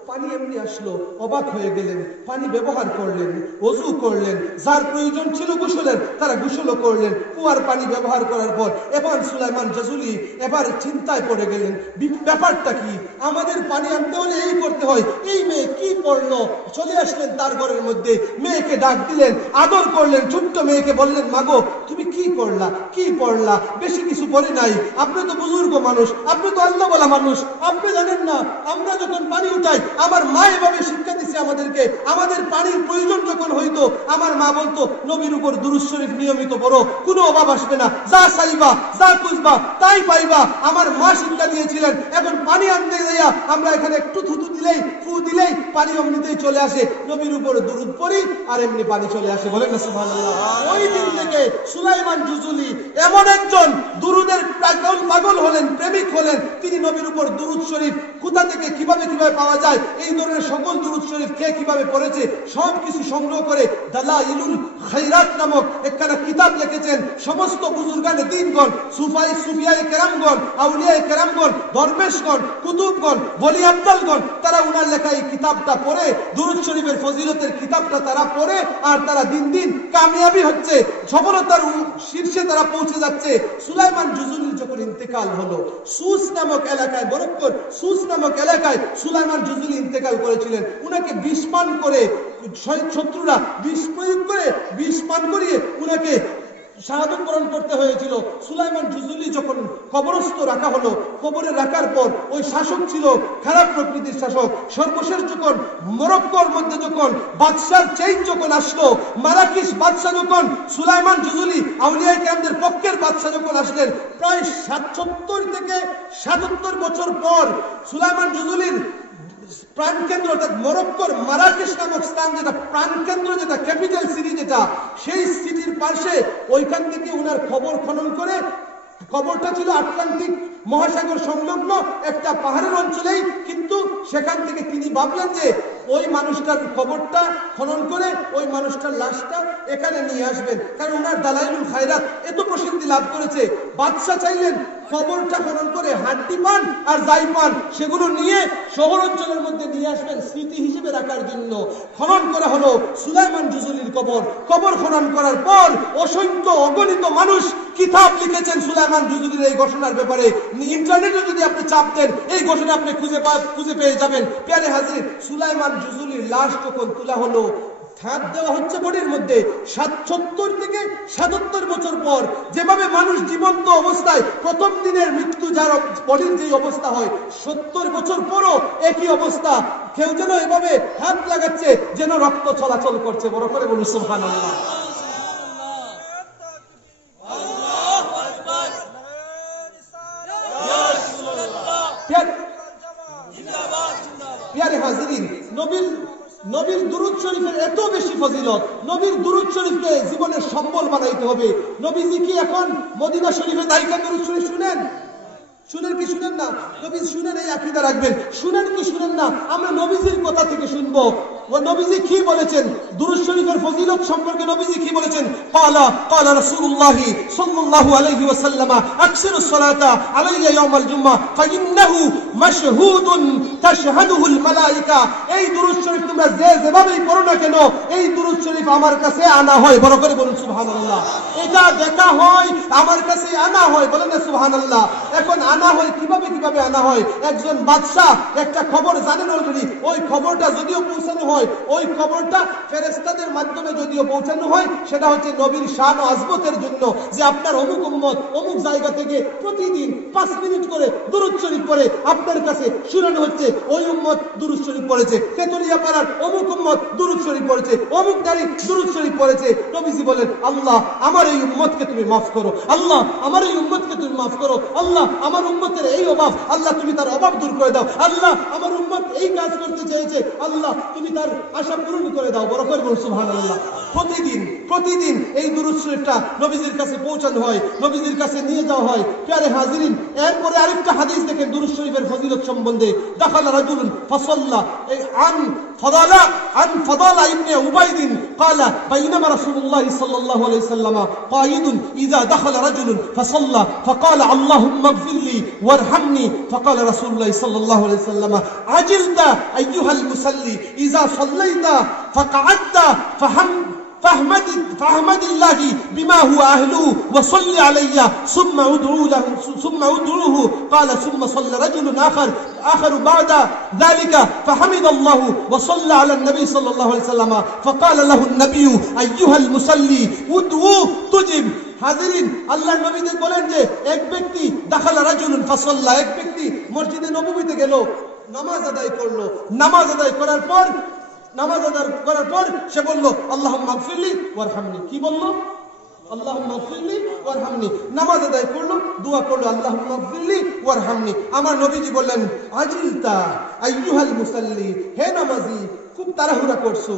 পানি এমনি আসলো, অবাক হয়ে গেলেন। পানি ব্যবহার করলেন, ওযু করলেন, যার প্রয়োজন ছিল গোসলের তারা গোসলও করলেন। কুয়ার পানি ব্যবহার করার পর এবার সুলাইমান জুজুলি এবার চিন্তায় পড়ে গেলেন, ব্যাপারটা কি? আমাদের পানি আনতে হলে এই করতে হয়, এই মেয়ে কি পড়লো? চলে আসলেন তার ঘরের মধ্যে, মেয়েকে ডাক দিলেন, আদর করলেন, ছোট্ট মেয়েকে বললেন, মাগো তুমি কি করলা, কি পড়লা? বেশি কিছু পড়ে নাই, আপনি তো বুজুর্গ মানুষ, আপনি তো আল্লাহ বলা মানুষ, আপনি জানেন না আমরা যখন পানি উঠাই, আমার মা এভাবে শিক্ষা দিচ্ছে আমাদেরকে, আমাদের পানির প্রয়োজন যখন হইতো আমার মা বলতো নবীর উপর দুরূদ শরীফ নিয়মিত পড়ো, কোনো অভাব আসবে না, যা চাইবা যা খুঁজবা তাই পাইবা। আমার মা শিক্ষা দিয়েছিলেন। এখন পানি আনতে যাইয়া আমরা এখানে একটু থুতু দিলেই, ফু দিলেই পানি অমনিতেই চলে আসে, নবীর উপর দুরূদ পড়ি আর এমনি পানি চলে আসে, বলেন না সুবহানাল্লাহ। ওই দিন থেকে সুলাইমান জুজুলি এমন একজন দুরূদের পাগল হলেন, প্রেমিক হলেন। তিনি নবীর উপর দুরূদ শরীফ কোথা থেকে কিভাবে পাওয়া যায়, এই ধরনের সকল দুরূদ শরীফ কে কিভাবে পড়েছে সবকিছু সংগ্রহ করে দালাইলুল খায়রাত নামক একখানা কিতাব লিখেছেন। সমস্ত বুজুর্গানে দ্বীনগণ, সুফিয়ায়ে কেরামগণ, আউলিয়ায়ে কেরামগণ, দরবেশগণ, কুতুবগণ, ওলি আফদালগণ, তারা উনার লেখা এই কিতাবটা পড়ে, দুরূদ শরীফের ফজিলতের কিতাবটা তারা পড়ে, আর তারা দিন দিন কামিয়াবি হচ্ছে, সফলতার শীর্ষে তারা পৌঁছে যাচ্ছে। সুলাইমান জুজুলির যখন ইন্তেকাল হলো, সুস নামক এলাকায়, বরকপুর সুস নামক এলাকায় সুলাইমান জুজুলি ইন্তেকাল করেছিলেন। উনাকে বিষ পান করে, শত্রুরা বিষ প্রয়োগ করে, বিষ পান করিয়ে উনাকে শাহাদত বরণ করতে হয়েছিল। সুলাইমান জুজুলি যখন কবরস্থ রাখা হলো, কবরে রাখার পর ওই শাসক ছিল খারাপ প্রকৃতির শাসক। সর্বশেষ যখন মরক্কোর মধ্যে যখন বাদশার চেঞ্জ যখন আসলো, মারাকিস বাদশা যখন সুলাইমান জুজুলি আউলিয়ায়ে কেরামদের পক্ষের বাদশা যখন আসলেন, প্রায় ৭৭ থেকে ৭৭ বছর পর সুলাইমান জুজুলির প্রাণকেন্দ্র অর্থাৎ মরক্কোর মারাকেশ নামক স্থান, যেটা প্রাণকেন্দ্র, যেটা ক্যাপিটাল সিটি, যেটা সেই সিটির পাশে, ওইখান থেকে উনার খবর খনন করে, খবরটা ছিল আটলান্টিক মহাসাগর সংলগ্ন একটা পাহাড়ের অঞ্চলেই, কিন্তু সেখান থেকে তিনি ভাবলেন যে ওই মানুষটার খবরটা খনন করে ওই মানুষটার লাশটা এখানে নিয়ে আসবেন, কারণ উনার দালাইলুল খায়রাত এত প্রসিদ্ধি লাভ করেছে। বাদশাহ চাইলেন খবরটা খনন করে হাড্ডি পান আর যাই পান সেগুলো নিয়ে শহর অঞ্চলের মধ্যে নিয়ে আসবেন স্মৃতি হিসেবে রাখার জন্য। খনন করা হলো সুলাইমান জুজুলির কবর। কবর খনন করার পর অসংখ্য অগণিত মানুষ কিতাব লিখেছেন সুলাইমান জুজুলির এই ঘটনার ব্যাপারে। ইন্টারনেটে যদি আপনি চাপ দেন এই ঘটনা আপনি খুঁজে পেয়ে যাবেন। প্যারে হাজির, সুলাইমান জুজুলির লাশ যখন তোলা হলো, হাত দেওয়া হচ্ছে বডির মধ্যে, ৭৭ থেকে ৭৭ বছর পর যেভাবে মানুষ জীবন্ত অবস্থায় প্রথম দিনের মৃত্যু, যার বডির যে অবস্থা হয়, ৭০ বছর পরও একই অবস্থা। কেউ যেন এভাবে হাত লাগাচ্ছে যেন রক্ত চলাচল করছে, বড় করে বলুন সুবহানাল্লাহ। প্রিয় হাজিরিন, নবীর দুরূদ শরীফের এত বেশি ফজিলত, নবীর দুরূদ শরীফকে জীবনের সম্বল বানাইতে হবে। নবীজি কি এখন মদিনা শরীফে দায়িকা দুরূদ শরীফ শুনেন? শুনেন কি শুনেন না? নবী শুনেন, এই আকীদা রাখবেন। শুনেন কি শুনেন না? আমরা নবীজির কথা থেকে শুনবো। ও নবীজি কি বলেছেন দুরূদ শরীফের ফজিলত সম্পর্কে? নবীজি কি বলেছেন? ক্বালা রাসূলুল্লাহ সাল্লাল্লাহু আলাইহি ওয়াসাল্লাম আকসিরুস সালাতা আলাইয়া ইয়াউমাল জুমআহ ফাইন্নাহু মাশহুদুন তাশহাদুহুল মালায়েকা। এই দুরূদ শরীফ তোমরা যেভাবেই পড়ো না কেন, এই দুরূদ শরীফ আমার কাছে আনা হয়, বড় করে বলুন সুবহানাল্লাহ। এটা দেখা হয়, আমার কাছে আনা হয়, বলেন না সুবহানাল্লাহ। এখন আনা হয় কিভাবে আনা হয়? একজন বাদশা একটা খবর জানেন অলরেডি, ওই খবরটা যদিও পৌঁছানো হয় হয়, ওই কবরটা ফেরেশতাদের মাধ্যমে যদিও পৌঁছানো হয়, সেটা হচ্ছে নবীর শান ও আজমতের জন্য, যে আপনার অমুক উম্মত অমুক জায়গা থেকে প্রতিদিন 5 মিনিট করে দুরূদ শরীফ পড়ে আপনার কাছে শুনানো হচ্ছে, ওই উম্মত দুরূদ শরীফ পড়েছে, তেতুলিয়া পাড়ার অমুক উম্মত দুরূদ শরীফ পড়েছে, অমুক নারী দুরূদ শরীফ পড়েছে। নবীজি বলেন, আল্লাহ আমার এই উম্মতকে তুমি মাফ করো, আল্লাহ আমার এই উম্মতকে তুমি মাফ করো, আল্লাহ আমার উম্মতের এই অভাব, আল্লাহ তুমি তার অভাব দূর করে দাও, আল্লাহ আমার উম্মত এই কাজ করতে চেয়েছে, আল্লাহ তুমি তার আশা পূরণ করে দাও। বরকত বলুন সুবহানাল্লাহ। প্রতিদিন এই দুরূদ শরীফটা নবীজির কাছে পৌঁছানো হয়, নবীজির কাছে নিয়ে যাওয়া হয়। প্রিয় হাজিরিন, এরপরে আরেকটা হাদিস দেখেন দুরূদ শরীফের ফজিলত সম্বন্ধে। দাখালা রাজুলুন ফাসাল্লা عن فضالة ابن عبيد قال بينما رسول الله صلى الله عليه وسلم قائد إذا دخل رجل فصلى فقال اللهم اغفر لي وارحمني فقال رسول الله صلى الله عليه وسلم عجلت أيها المصلي إذا صليت فقعدت فاحمد الله بما هو أهله وصل علي ثم ادعوه قال ثم صلى رجل آخر بعد ذلك فحمد الله وصلى على النبي صلى الله عليه وسلم فقال له النبي أيها المصلي ادعو تجب। হাজিরিন, আল্লাহর নবী বলেন যে এক ব্যক্তি দাখালা রাজুলুন ফাসাল্লা, এক ব্যক্তি মসজিদে নববীতে গেল, নামাজ আদায় করলো, নামাজ আদায় করার পর সে বলল আল্লাহুম্মা গফিরলি ওয়ারহামনি। কি বলল? আল্লাহুম্মা গফিরলি ওয়ারহামনি। নামাজ আদায় করলো, দোয়া করলো আল্লাহুম্মা গফিরলি ওয়ারহামনি। আমার নবীজি বললেন আজিলতা আইয়ুহাল মুসাল্লি, হে নামাজি খুব তাড়াহুড়া করছো,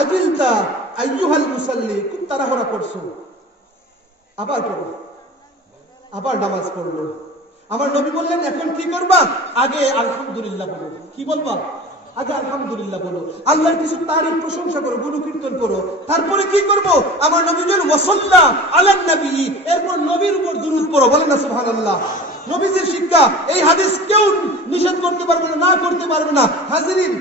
আজিলতা আইয়ুহাল মুসাল্লি, খুব তাড়াহুড়া করছো। আবার পড়ো, আবার নামাজ পড়লো। আমার নবী বললেন এখন কি করবা? আগে আলহামদুলিল্লাহ বলো। কি বলবা? আগে আলহামদুলিল্লাহ বলো, আল্লাহর কিছু তারিফ প্রশংসা করো, গুণকীর্তন করো। তারপরে কি করব? আমার নবী বলেন ওয়াসাল্লা আলান নবী, এরপর নবীর উপর দুরূদ পড়ো। বলেন না সুবহানাল্লাহ। নবীজির শিক্ষা, এই হাদিস কেউ নিষেধ করতে পারবে না, না করতে পারবে না। হাজিরিন,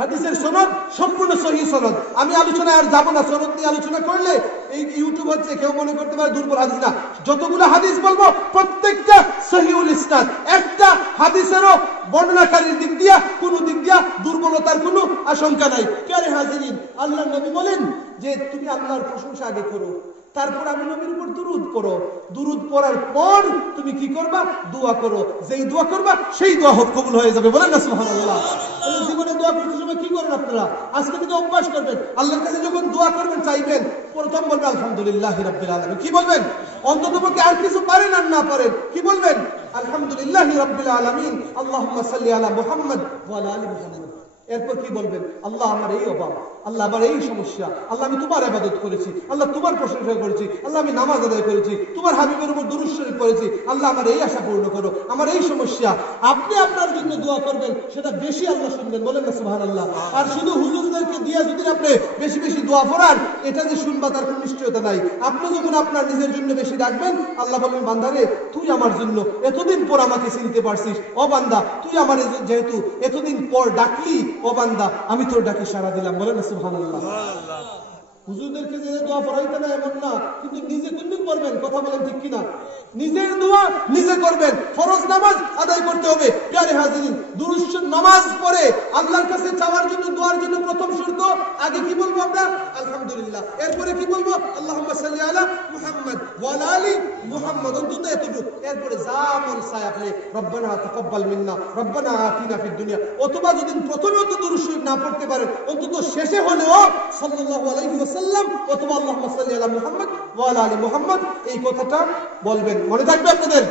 হাদিসের সনদ সম্পূর্ণ সহিহ সনদ। আমি আলোচনায় আর যাব না, সনদ নিয়ে আলোচনা করলে এই ইউটিউব হচ্ছে, কেউ মনে করতে পারে দুর্বল হাদিস। না, যতগুলো হাদিস বলবো প্রত্যেকটা সহিহুল ইসনাদ। একটা হাদিসেরও বর্ণনাকারীর দিক দিয়া কোনো দিক দিয়া দুর্বলতার কোনো আশঙ্কা নাই। প্রিয় হাজিরিন, আল্লাহর নবী বলেন যে তুমি আল্লাহর প্রশংসা আগে করো, তারপর আমি নবীর উপর দুরূদ পড়ো। দুরূদ পড়ার পর তুমি কি করবা? দোয়া করো। যেই দোয়া করবা সেই দোয়া কবুল হয়ে যাবে। বলেন না সুবহানাল্লাহ। জীবনে দোয়া করতে সময় কি করেন আপনারা? আজকে থেকে অভ্যাস করবেন, আল্লাহর কাছে যখন দোয়া করবেন চাইবেন, প্রথম বলবেন আলহামদুলিল্লাহি রাব্বিল আলামিন। কি বলবেন? অন্ততপক্ষে আর কিছু পারেন আর না পারেন, কি বলবেন? আলহামদুলিল্লাহি রাব্বিল আলামিন, আল্লাহুম্মা সাল্লি আলা মুহাম্মদ ওয়া আলা আলি মুহাম্মদ। এরপর কি বলবেন? আল্লাহ আমার এই অভাব, আল্লাহ আমার এই সমস্যা, আল্লাহ আমি তোমার ইবাদত করেছি, আল্লাহ তোমার প্রশংসা করেছি, আল্লাহ আমি নামাজ আদায় করেছি, তোমার হাবিবের উপর দুরূদ শরীফ পড়েছি, আল্লাহ আমার এই আশা পূর্ণ করো, আমার এই সমস্যা। আপনি আপনার জন্য দোয়া করবেন, সেটা বেশি আল্লাহ শুনবেন। বলেন না সুবহানাল্লাহ। আর শুধু হুজুরদেরকে দিয়ে যদি আপনি বেশি বেশি দোয়া পড়ান, এটা যে শুনবা তার কোনো নিশ্চয়তা নাই। আপনি যখন আপনার নিজের জন্য বেশি ডাকবেন, আল্লাহ বলবেন বান্দারে তুই আমার জন্য এতদিন পর আমাকে চিনতে পারছিস, ও বান্দা তুই আমার যেহেতু এতদিন পর ডাকলি, ও বান্দা আমি তোর ডাকে সাড়া দিলাম। বলেন না সুবহানাল্লাহ। হুজুরদেরকে যে দোয়া পড়াইতে না এমন না, কিন্তু নিজে কোনদিন করবেন? কথা বলেন ঠিক কিনা? নিজের দোয়া নিজে করবেন। ফরজ নামাজ আদায় করতে হবে। প্রিয় হাজিরিন, দুরূদ নামাজ পড়ে আল্লাহর কাছে চাওয়ার জন্য, দোয়ার জন্য প্রথম শর্ত আগে কি বলবো আমরা? আলহামদুলিল্লাহ। এরপরে কি বলবো? আল্লাহুম্মা সাল্লি আলা মুহাম্মদ ওয়া আলা আলি মুহাম্মদ। অন্তত এতটুকু। এরপরে যা মন চায় আপনি রব্বানা তাকাব্বাল মিন্না, রব্বানা আতিনা ফিদ দুনিয়া। অথবা যদি প্রথমেও তো দুরূদ শরীফ না পড়তে পারেন, অন্তত শেষে হলেও সাল্লাল্লাহু আলাইহি ওয়াসাল্লাম অথবা আল্লাহুম্মা সাল্লি আলা মুহাম্মদ ওয়া আলা আলি মুহাম্মদ এই কথাটা বলবেন। মনে থাকবে আপনাদের?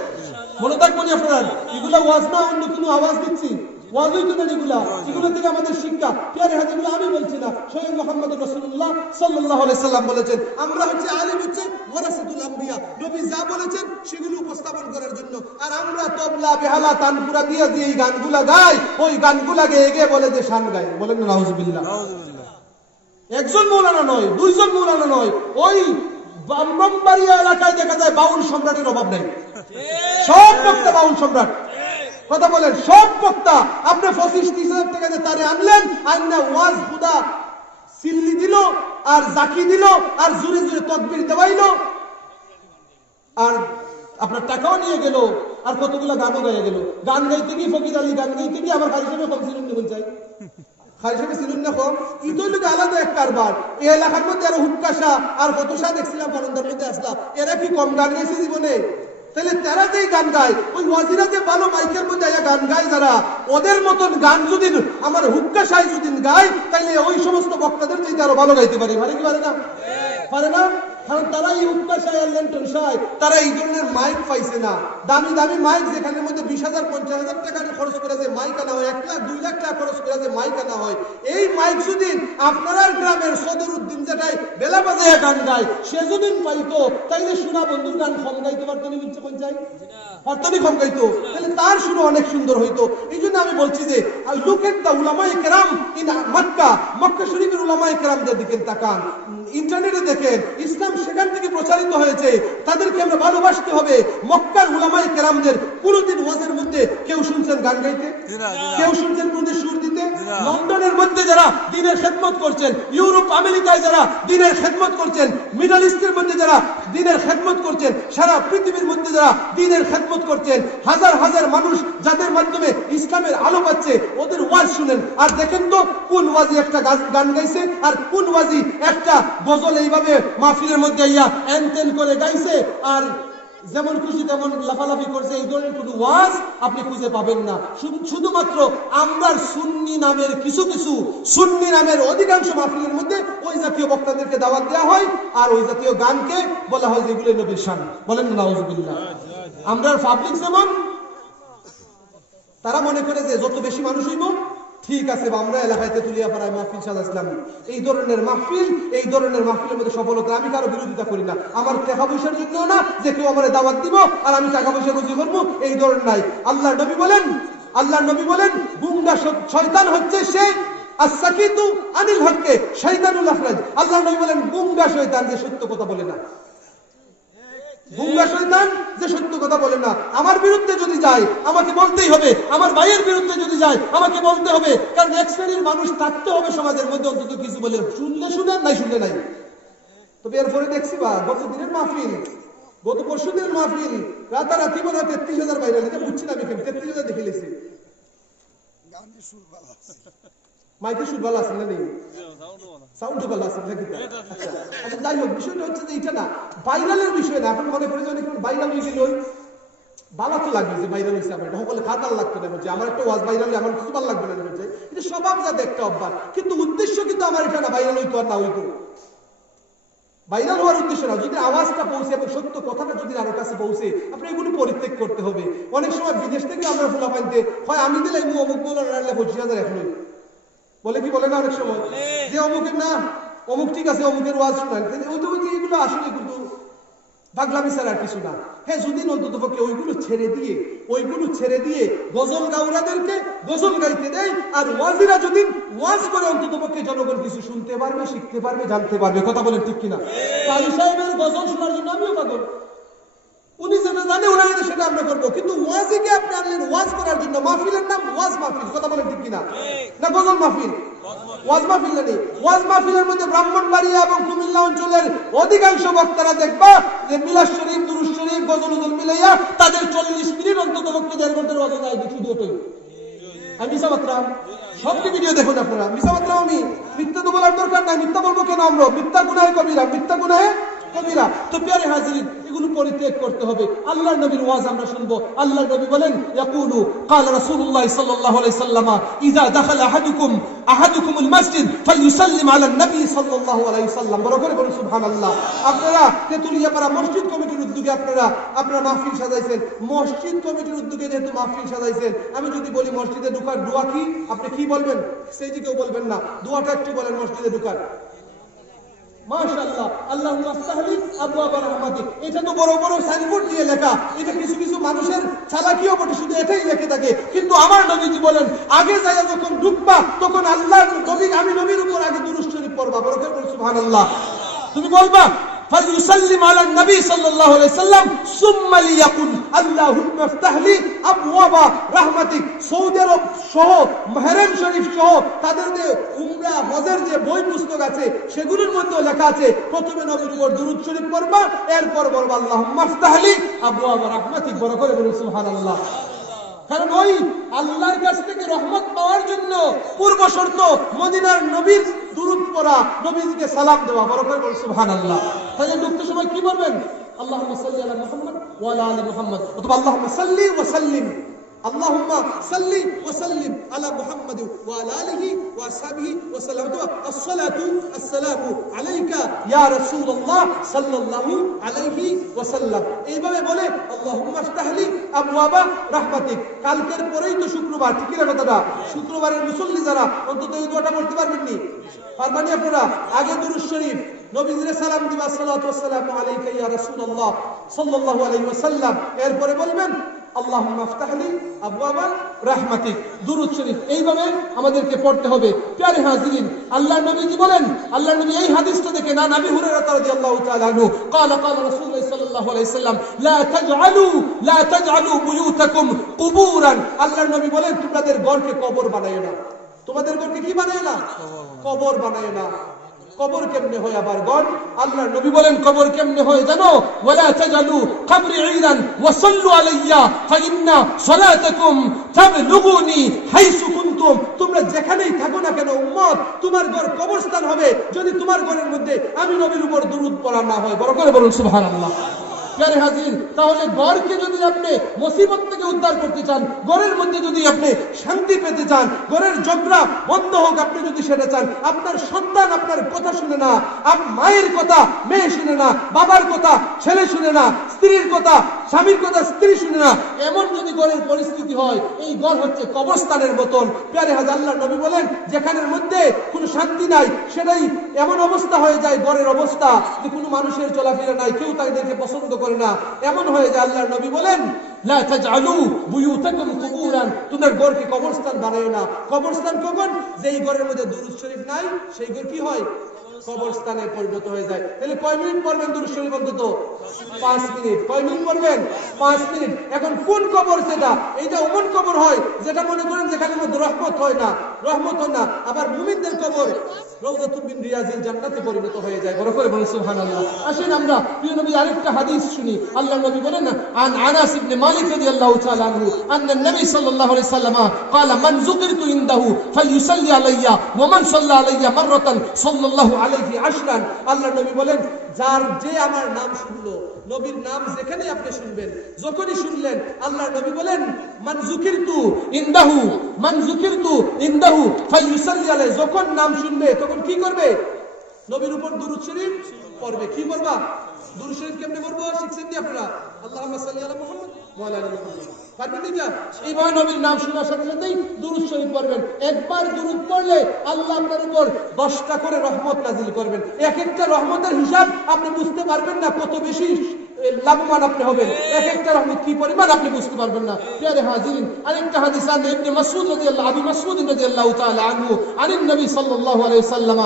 মনে থাকবেন আপনারা? এগুলা ওয়াজ না, অন্য কোনো আওয়াজ দিচ্ছি? ওয়াজই তো না এগুলা। এগুলো থেকে আমাদের শিক্ষা। প্রিয় হাজিরা, আমি বলছি না, স্বয়ং মুহাম্মদুর রাসূলুল্লাহ সাল্লাল্লাহু আলাইহি সাল্লাম বলেছেন। আমরা হচ্ছে আলিম, হচ্ছে ওয়ারাসাতুল আম্বিয়া। নবী যা বলেছেন সেগুলো উপস্থাপন করার জন্য। আর আমরা তবলা, বেহালা, তানপুরা দিয়ে যে এই গানগুলা গাই, ওই গানগুলা গেয়ে গিয়ে বলে যে শান গায়। বলেন না নাউজুবিল্লাহ। একজন মৌলানা নয়, দুইজন মৌলানা নয়, ওই ব্রাহ্মণবাড়িয়া এলাকায় দেখা যায় বাউল সম্রাটের অভাব নাই। সব বক্তা বাউল সম্রাট। কথা বলেন, সব বক্তা। আপনি 25-30 টাকা দিয়ে তারে আনলেন, আইনা ওয়াজ খুদা সিল্লি দিল আর জাকি দিল আর জোরে জোরে তাকবীর দেওয়াইলো, আর আপনার টাকাও নিয়ে গেল, আর কতগুলো গানও গাইয়া গেল। গান গাইতে গিয়ে ফকির আলী গান গাইতে গিয়ে আমার বাড়ির সামনে কমসিলুম দেবেন চাই। খালি সাহেব চিনুন না কম ইতই লোক আলাদা এক কারবার। এই এলাকার মধ্যে আরো হুক্কাশা আর হতশা দেখছিলাম বারান্দার মধ্যে আসলাম, এরা কি কম গান গাইছে জীবনে? তাহলে তারা যেই গান গায়, ওই ওয়াজিরা যে ভালো মাইকের মধ্যে গান গায় যারা, ওদের মতন গান যদি আমার হুক্কাশায় যদি গায়, তাহলে ওই সমস্ত বক্তাদের চাইতে আরো ভালো গাইতে পারে। পারে কি পারে না? পারে না? কারণ তারা এই হুক্কাশায় আর ল্যান্টন শায়, তারা এই ধরনের মাইক পাইছে না। দামি দামি মাইক যেখানে মধ্যে 20,000 50,000 টাকা খরচ করে যে মাইক আনা হয়, 1 লাখ 2 লাখ টাকা খরচ করে যে মাইক আনা হয়, এই মাইক যদি আপনার গ্রামের সদর উদ্দিন যেটাই বেলা বাজে গান গায়, সে যদি পাইতো, তাইলে শোনা বন্ধুর গান কম গাইতে পারতো নি? বুঝছে কোন চাই পারতনি কম গাইতো, তাহলে তার শুনো অনেক সুন্দর হইতো। এই জন্য আমি বলছি যে লুক এট দ্য উলামায়ে কেরাম ইন মক্কা, মক্কা শরীফের উলামায়ে কেরামদের দিকে তাকান, ইন্টারনেটে দেখেন, ইসলাম সেখান থেকে প্রচারিত হয়েছে, তাদেরকে আমরা ভালোবাসতে হবে। মক্কার উলামায়ে কেরামদের কোনদিন ওয়াজের মধ্যে কেউ শুনছেন গান গাইতে? কেউ শুনছেন কোনদিন সুর দিতে? লন্ডনের মধ্যে যারা দ্বীনের খেদমত করছেন, ইউরোপ আমেরিকায় যারা দ্বীনের খেদমত করছেন, মিডল ইস্টের মধ্যে যারা দ্বীনের খেদমত করছেন, সারা পৃথিবীর মধ্যে যারা দ্বীনের খেদমত করছেন, হাজার হাজার মানুষ যাদের মাধ্যমে ইসলামের আলো পাচ্ছে, ওদের ওয়াজ শুনেন আর দেখেন তো কোন ওয়াজি একটা গান গাইছে আর কোন ওয়াজি একটা গজল এইভাবে মাহফিলের মধ্যে ইয়া এনতেন করে গাইছে আর যেমন খুশি তেমন লাফালাফি করছে। এই ধরনের কোন ওয়াজ আপনি খুঁজে পাবেন না। শুধুমাত্র আমরা সুন্নি নামের কিছু সুন্নি নামের অধিকাংশ মাহফিলের মধ্যে ওই জাতীয় বক্তাদেরকে দাওয়াত দেওয়া হয় আর ওই জাতীয় গানকে বলা হয় যেগুলো নবীর শান। বলেন না নাউজুবিল্লাহ। আমরা পাবলিক যেমন তারা মনে করে যে যত বেশি মানুষ হইব ঠিক আছে, আমরা এলাকায় তেতুলিয়াপাড়ায় মাহফিল সাজাইছিলাম, এই ধরনের মাহফিলের মধ্যে সফলতা। আমি কারো বিরোধিতা করি না, আমার টাকা পয়সার জন্য না যে কেউ আমার দাওয়াত দিব আর আমি টাকা পয়সা রুজি করবো, এই ধরনের নাই। আল্লাহর নবী বলেন গুঙ্গা শয়তান হচ্ছে সে আস-সাকিতু আনিল হককে শয়তানুল আখরাজ। আল্লাহর নবী বলেন গুঙ্গা শয়তান যে সত্য কথা বলে না, গুঙ্গা শয়তান যে সত্য কথা বলে না। আমার বিরুদ্ধে যদি যায় আমাকে বলতেই হবে, আমার ভাইয়ের বিরুদ্ধে যদি যায় আমাকে বলতে হবে, কারণ এক শ্রেণীর মানুষ থাকতে হবে সমাজের মধ্যে অন্তত কিছু বলে, শুনলে শুনেন নাই শুনলে নাই। তবে এরপরে দেখছি বা গত দিনের মাহফিল, গত পরশু দিনের মাহফিল, রাতারাতি মনে হয় 33,000 বাইরে বুঝছি না, আমি 33,000 দেখে লেছি। মাইকে সুর ভালো আছে না? নেই সাউন্ড ভালো আছে নাকি? আচ্ছা যাই হোক, বিষয়টা হচ্ছে যে এটা না ভাইরালের বিষয় না। এখন মনে করে যে অনেক ভাইরাল হয়ে গেল, ভালো তো লাগবে যে ভাইরাল হয়েছে, আমার সকলে খাতাল লাগতো না, বলছে আমার একটা ওয়াজ ভাইরাল হলে আমার কিছু ভালো লাগবে না, বলছে এটা স্বভাব যাতে একটা অভ্যাস, কিন্তু উদ্দেশ্য কিন্তু আমার এটা না ভাইরাল হইতো আর না হইতো। ভাইরাল হওয়ার উদ্দেশ্য না, যদি আওয়াজটা পৌঁছে এবং সত্য কথাটা যদি আরো কাছে পৌঁছে, আপনি এগুলো পরিত্যাগ করতে হবে। অনেক সময় বিদেশ থেকে আমরা ফুলা পাইতে হয় আমি দিলে অমুক বলে 25,000 এখন বলে কি বলে না অনেক সময় যে অমুকের না অমুক ঠিক আছে অমুকের ওয়াজ শোনান, এগুলো আসলে কিন্তু পাগলামি ছাড়া আর কিছু না। হ্যাঁ, যদি অন্তত পক্ষে ওইগুলো ছেড়ে দিয়ে গজল গাওরাদেরকে গজল গাইতে দেয় আর ওয়াজিরা যদি ওয়াজ করে অন্তত পক্ষে জনগণ কিছু শুনতে পারবে, শিখতে পারবে, জানতে পারবে। কথা বলেন ঠিক কিনা? কালী সাহেবের গজল শোনার জন্য আমিও পাগল, উনি যেটা জানে ওনার সেটা আমরা করবো, কিন্তু ওয়াজিকে আপনি আনলেন ওয়াজ করার জন্য। মাহফিলের নাম ওয়াজ মাহফিল, কথা বলেন ঠিক কিনা? না গজল মাহফিল, ওয়াজ মাহফিল নেই। ওয়াজ মাহফিলের মধ্যে ব্রাহ্মণবাড়িয়া এবং কুমিল্লা অঞ্চলের অধিকাংশ বক্তারা দেখবা যে মিলাদ শরীফ, দুরূদ শরীফ, গজল মিলাইয়া তাদের 40 মিনিট অন্তত পক্ষে 1.5 ঘন্টার ওয়াজ যায়, শুধু ওটাই। আমি মিশা মাত্রাম সবটি ভিডিও দেখুন আপনারা, মিশা মাত্রাম আমি মিথ্যা তো বলার দরকার নাই, মিথ্যা বলবো কেন? আমরা মিথ্যা গুনাহে কবিরা, মিথ্যা গুনাহে কবিরা। তো প্রিয় হাজিরিন, এগুলো পরিত্যাগ করতে হবে। আল্লাহর নবীর ওয়াজ আমরা শুনবো। আল্লাহর নবী বলেন ইয়াকুলু ক্বালা রাসূলুল্লাহ সাল্লাল্লাহু আলাইহি সাল্লাম ইযা দাখালা আহাদুকুমুল মসজিদ ফালইউসাল্লিম আলান নবী সাল্লাল্লাহু আলাইহি সাল্লাম। বড় করে বলুন সুবহানাল্লাহ। আপনারা তেতুলিয়াপাড়া মসজিদ কমিটির উদ্যোগে আপনারা মাহফিল সাজাইছেন, মসজিদ কমিটির উদ্যোগে যেহেতু মাহফিল সাজাইছেন, আমি যদি বলি মসজিদে ঢোকার দোয়া কি, আপনি কি বলবেন? সেই দিকেও বলবেন না, দোয়াটা একটু বলেন মসজিদে ঢোকার। মাশাআল্লাহ, আল্লাহুম্মা আফতাহলি আবওয়াবা রাহমাতিক। এটা তো বড় বড় সাইনবোর্ড দিয়ে লেখা, এটা কিছু মানুষের চালাকিও বটে, শুধু এটাই লেখে থাকে। কিন্তু আমার নবীজি বলেন আগে যাইয়া যখন ঢুকবা তখন আল্লাহর নবী, আমি নবীর উপর আগে দুরূদ শরীফ পড়বা। বড় করে বলুন সুবহানাল্লাহ। তুমি বলবা ফালইউসাল্লিম আলান নবী সাল্লাল্লাহু আলাইহি সাল্লাম সুম্মা লিয়াকুল আল্লাহুম্মা আফতাহলি আবওয়াবা রাহমাতিক। সৌদি আরব সহ মেহরাম শরীফ সহ তাদের যে উমরা হজের যে বই পুস্তক আছে সেগুলোর মধ্যে লেখা আছে প্রথমে নবীর উপর দুরূদ শরীফ পড়বা, এরপর বলবা আল্লাহুম্মা আফতাহলি আবওয়াবা রাহমাতিক। বড় করে বলুন সুবহানাল্লাহ। কারণ ওই আল্লাহর কাছ থেকে রহমত পাওয়ার জন্য পূর্ব শর্ত মদিনার নবীর দুরূদ পড়া, নবীজিকে সালাম দেওয়া। বড় করে বল সুবহানাল্লাহ। তাহলে ঢুকতে সময় কি বলবেন? আল্লাহুম্মা সাল্লি আলা মুহাম্মদ ওয়া আলা আলি মুহাম্মদ, অথবা আল্লাহুম্মা সাল্লি ওয়া সাল্লিম, আল্লাহুম্মা সাল্লি ওয়া সাল্লিম আলা মুহাম্মদ ওয়া আলা আলিহি ওয়া আসহাবিহি ওয়া সাল্লাম, আসসালাতু আসসালামু আলাইকা ইয়া রাসূলুল্লাহ সাল্লাল্লাহু আলাইহি ওয়া সাল্লাম। এইভাবে বলে আল্লাহুম্মা ইফতাহলি আবওয়াবা রাহমাতিক। কালকের পরেই তো শুক্রবার, ঠিক না কথাটা? শুক্রবারের মুসল্লি যারা অন্তত এই দোয়াটা পড়তে পারবেন নি? পারবেন আপনারা? আগে দুরূদ শরীফ নবীজির সালাম দিবা, আসসালাতু আসসালামু আলাইকা ইয়া রাসূলুল্লাহ সাল্লাল্লাহু আলাইহি ওয়া সাল্লাম। এরপরে বলবেন আল্লাহুম্মা ইফতাহলি আবওয়াবা রাহমাতিক, দুরূদ শরীফ এইভাবে আমাদেরকে পড়তে হবে। প্রিয় হাজিরিন, আল্লাহর নবীজি বলেন, আল্লাহর নবী এই হাদিসটা দেখে না নবী হুরায়রা রাদিয়াল্লাহু তাআলা আনহু قال রাসূলুল্লাহ সাল্লাল্লাহু আলাইহি ওয়াসাল্লাম লা তাজআলু বুয়ুতাকুম কুবুরান। আল্লাহর নবী বলেন তোমাদের ঘরকে কবর বানায়ো না। তোমাদের ঘরকে কি বানায়ো না? কবর বানায়ো না। কবর কেমনে হয় আবার ঘর? আল্লাহর নবী বলেন কবর কেমনে হয় জানো? ওয়ালা তাজালু কবরি ঈদান ওয়া সাল্লু আলাইয়া ফাইন্না সালাতাকুম তাবলুগুনি হাইসু কুনতুম। তোমরা যেখানেই থাকো না কেন উম্মত, তোমার ঘর কবরস্থান হবে যদি তোমার ঘরের মধ্যে আমি নবীর উপর দুরূদ পড়া না হয়। বড় করে বলুন সুবহানাল্লাহ। প্রিয় হাজির, তাহলে ঘরকে যদি আপনি মুসিবত থেকে উদ্ধার করতে চান, ঘরের মধ্যে যদি আপনি শান্তি পেতে চান, ঘরের ঝগড়া বন্ধ হোক আপনি যদি সেটা চান, আপনার সন্তান আপনার কথা শুনে না, মায়ের কথা মেয়ে শুনে না, বাবার কথা ছেলে শুনে না, স্ত্রীর কথা স্বামীর কথা স্ত্রী শুনে না, এমন যদি ঘরের পরিস্থিতি হয়, এই ঘর হচ্ছে কবরস্থানের মতন। প্রিয় হাজির, আল্লাহর নবী বলেন যেখানের মধ্যে কোনো শান্তি নাই, সেটাই এমন অবস্থা হয়ে যায় ঘরের অবস্থা যে কোনো মানুষের চলাফেরা নাই, কেউ তাদেরকে পছন্দ করে না, এমন হয়ে যায়। আল্লাহর নবী বলেন লা তাজআলু বুয়ুতাকুম কুবুরান, তোমার ঘরকে কবরস্থান বানায়ো না। কবরস্থান কখন? যেই ঘরের মধ্যে দুরূদ শরীফ নাই, সেই ঘর কি হয়? কবরস্থানে পরিণত হয়ে যায়। তাহলে কয় মিনিট পড়বেন দুরূদ শরীফ? অন্তত 5 মিনিট। কয় মিনিট পড়বেন? 5 মিনিট। এখন কোন কবর সেটা? এইটা এমন কবর হয় যেটা মনে করেন যেখানে মধ্যে রহমত হয় না, রহমত হয় না। আবার মুমিনদের কবর রাউযাতুম মিন রিয়াজিল জান্নাতে পরিণত হয়ে যায়। বড় করে বলুন সুবহানাল্লাহ। আসেন আমরা প্রিয় নবীর আরেকটা হাদিস শুনি। আল্লাহর নবী বলেন আনাস ইবনে মালিক রাদিয়াল্লাহু তাআলা আনহু আন্না নবী সাল্লাল্লাহু আলাইহি ওয়াসাল্লাম قال من ذكرت عنده فليصلي علي ومن صلى علي مرة صلى الله عليه عشرا। আল্লাহর নবী বলেন যে আমার নাম শুনলো, নবীর নাম যেখানে আপনি শুনবেন, যখনই শুনলেন, আল্লাহর নবী বলেন মান যুকিরতু ইনদাহু ফালইউসাল্লি আলাইহি, যখন নাম শুনবে তখন কি করবে? নবীর উপর দুরূদ শরীফ পড়বে। কি পড়বা? দুরূদ শরীফ কেমনে পড়বো শিখছেন নি আপনারা? আল্লাহুম্মা সাল্লি আলা মুহাম্মদ ওয়া আলা আলি মুহাম্মদ। পারবেন না? এইভাবে নবীর নাম শোনার সাথে সাথেই দুরূদ শরীফ পড়বেন। একবার দুরূদ পড়লে আল্লাহ আপনার উপর 10টা করে রহমত নাজিল করবেন। এক একটা রহমতের হিসাব আপনি বুঝতে পারবেন না কত বেশি লাভবান আপনি হবেন, এক একটা রহমত কি পরিমাণ আপনি বুঝতে পারবেন না। প্রিয় হাজিরিন, আরেকটা হাদিস আছে ইবনে মাসউদ রাদিয়াল্লাহু আবি মাসউদ রাদিয়াল্লাহু তাআলা আনহু আনিন নবী সাল্লাল্লাহু আলাইহি ওয়াসাল্লাম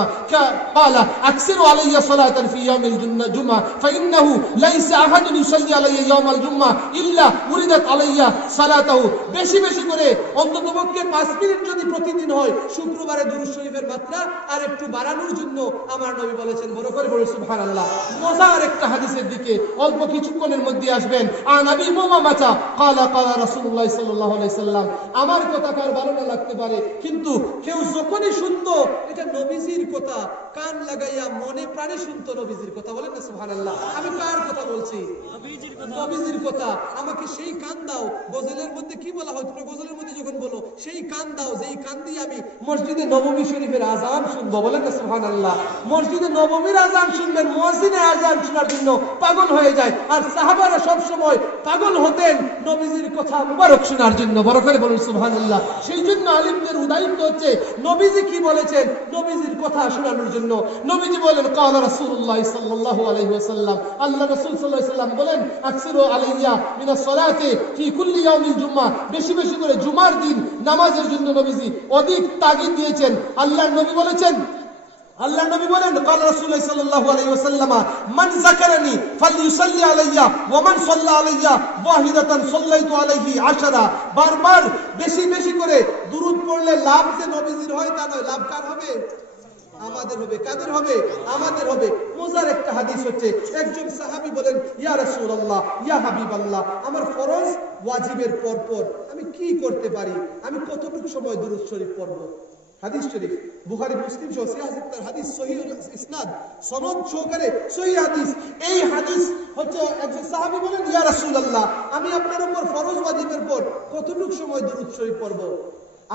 قال اكثروا علي صلاه في يوم الجمعه فانه ليس احد يصلي علي يوم الجمعه الا وردت علي صلاته। বেশি বেশি করে অন্ততপক্ষে 5 মিনিট যদি প্রতিদিন হয়, শুক্রবারে দুরূদ শরীফের মাত্রা আর একটু বাড়ানোর জন্য আমার নবী বলেছেন। বড় করে বলুন সুবহানাল্লাহ। মজার একটা হাদিসের দিকে অল্প কিছুক্ষণের মধ্যে আসবেন। আনাবি মুমামাতা قال রাসূলুল্লাহ সাল্লাল্লাহু আলাইহি সাল্লাম। আমার কথা কার ভালো না লাগতে পারে, কিন্তু কেউ যখনই শুনতো এটা নবীজির কথা, কান লাগাইয়া মনে প্রাণে শুনতো নবীজির কথা। বলেন না সুবহানাল্লাহ। আমি কার কথা বলছি? নবীজির কথা। আমাকে সেই কান দাও। গজলের মধ্যে কি বলা হয়? তোমরা গজলের মধ্যে যখন বলো সেই কান দাও, যেই কান দিয়ে আমি মসজিদে নববী শরীফের আযান শুনবো। বলেন না সুবহানাল্লাহ। মসজিদে নববীর আযান শুনবেন, মুয়াজ্জিনের আযান শোনার জন্য পাগল হয়ে যায়। আর সাহাবারা সব সময় পাগল হতেন নবীজির কথা মুবারক শোনার জন্য। বড় করে বলুন সুবহানাল্লাহ। সেই জন্য আলিমদের উদাহরণ হচ্ছে নবীজি কি বলেছেন, নবীজির কথা শোনানোর জন্য। নবীজি বলেন قال রাসূলুল্লাহ সাল্লাল্লাহু আলাইহি ওয়াসাল্লাম, আল্লাহ রাসূল সাল্লাল্লাহু আলাইহি ওয়াসাল্লাম বলেন আকসিরু আলাইয়া মিনাস সালাতি ফি কুল্লি ইয়াউমিল জুমআ, বেশি বেশি করে জুমার দিন নামাজের জন্য নবীজি অধিক তাগিদ দিয়েছেন। আল্লাহর নবী বলেছেন قال رسول الله صلى الله عليه وسلم من ذكرني فليصلي علي ومن صلى علي واحدة صليت عليه 10। বারবার বেশি বেশি করে দুরূদ পড়লে লাভ যে নবীজির হয় তা নয়, লাভ কার হবে? আমাদের হবে। কাদের হবে? আমাদের হবে। মজার একটা হাদিস হচ্ছে, একজন সাহাবী বলেন, ইয়া রাসূলুল্লাহ, ইয়া হাবিবাল্লাহ, আমার ফরজ ওয়াজিবের পর আমি কি করতে পারি, আমি কতটুকু সময় দুরূদ শরীফ পড়ব? হাদিস শরীফ বুখারী মুসলিম সহ সিয়াসিত্তার হাদিস, সহিহ ইসনাদ, সনদ সহকারে সহিহ হাদিস। এই হাদিস হচ্ছে একজন সাহাবী বলেন, ইয়া রাসূলুল্লাহ, আমি আপনার উপর ফরজ ওয়াজিবের পর কতটুকু সময় দুরূদ শরীফ পড়ব?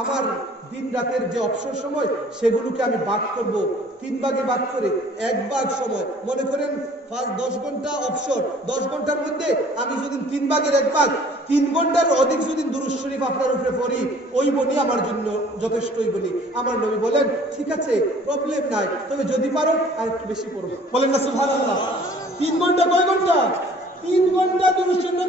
আমার দিন রাতের যে অবসর সময় সেগুলোকে আমি ভাগ করব, 3 ভাগে ভাগ করে 1 ভাগ সময়, মনে করেন 10 ঘন্টা অবসর, 10 ঘন্টার মধ্যে আমি যদি 3 ভাগের 1 ভাগ, 3 ঘন্টার অধিক যদি দুরূদ শরীফ আপনার উপরে পড়ি, ওই বনি আমার জন্য যথেষ্ট। ওই বনি আমার নবী বলেন, ঠিক আছে, প্রবলেম নাই, তবে যদি পারো আর একটু বেশি পড়ো। বলেন না সুবহানাল্লাহ। 3 ঘন্টা, কয় ঘন্টা? 3 ঘন্টা দুরূদ শরীফ।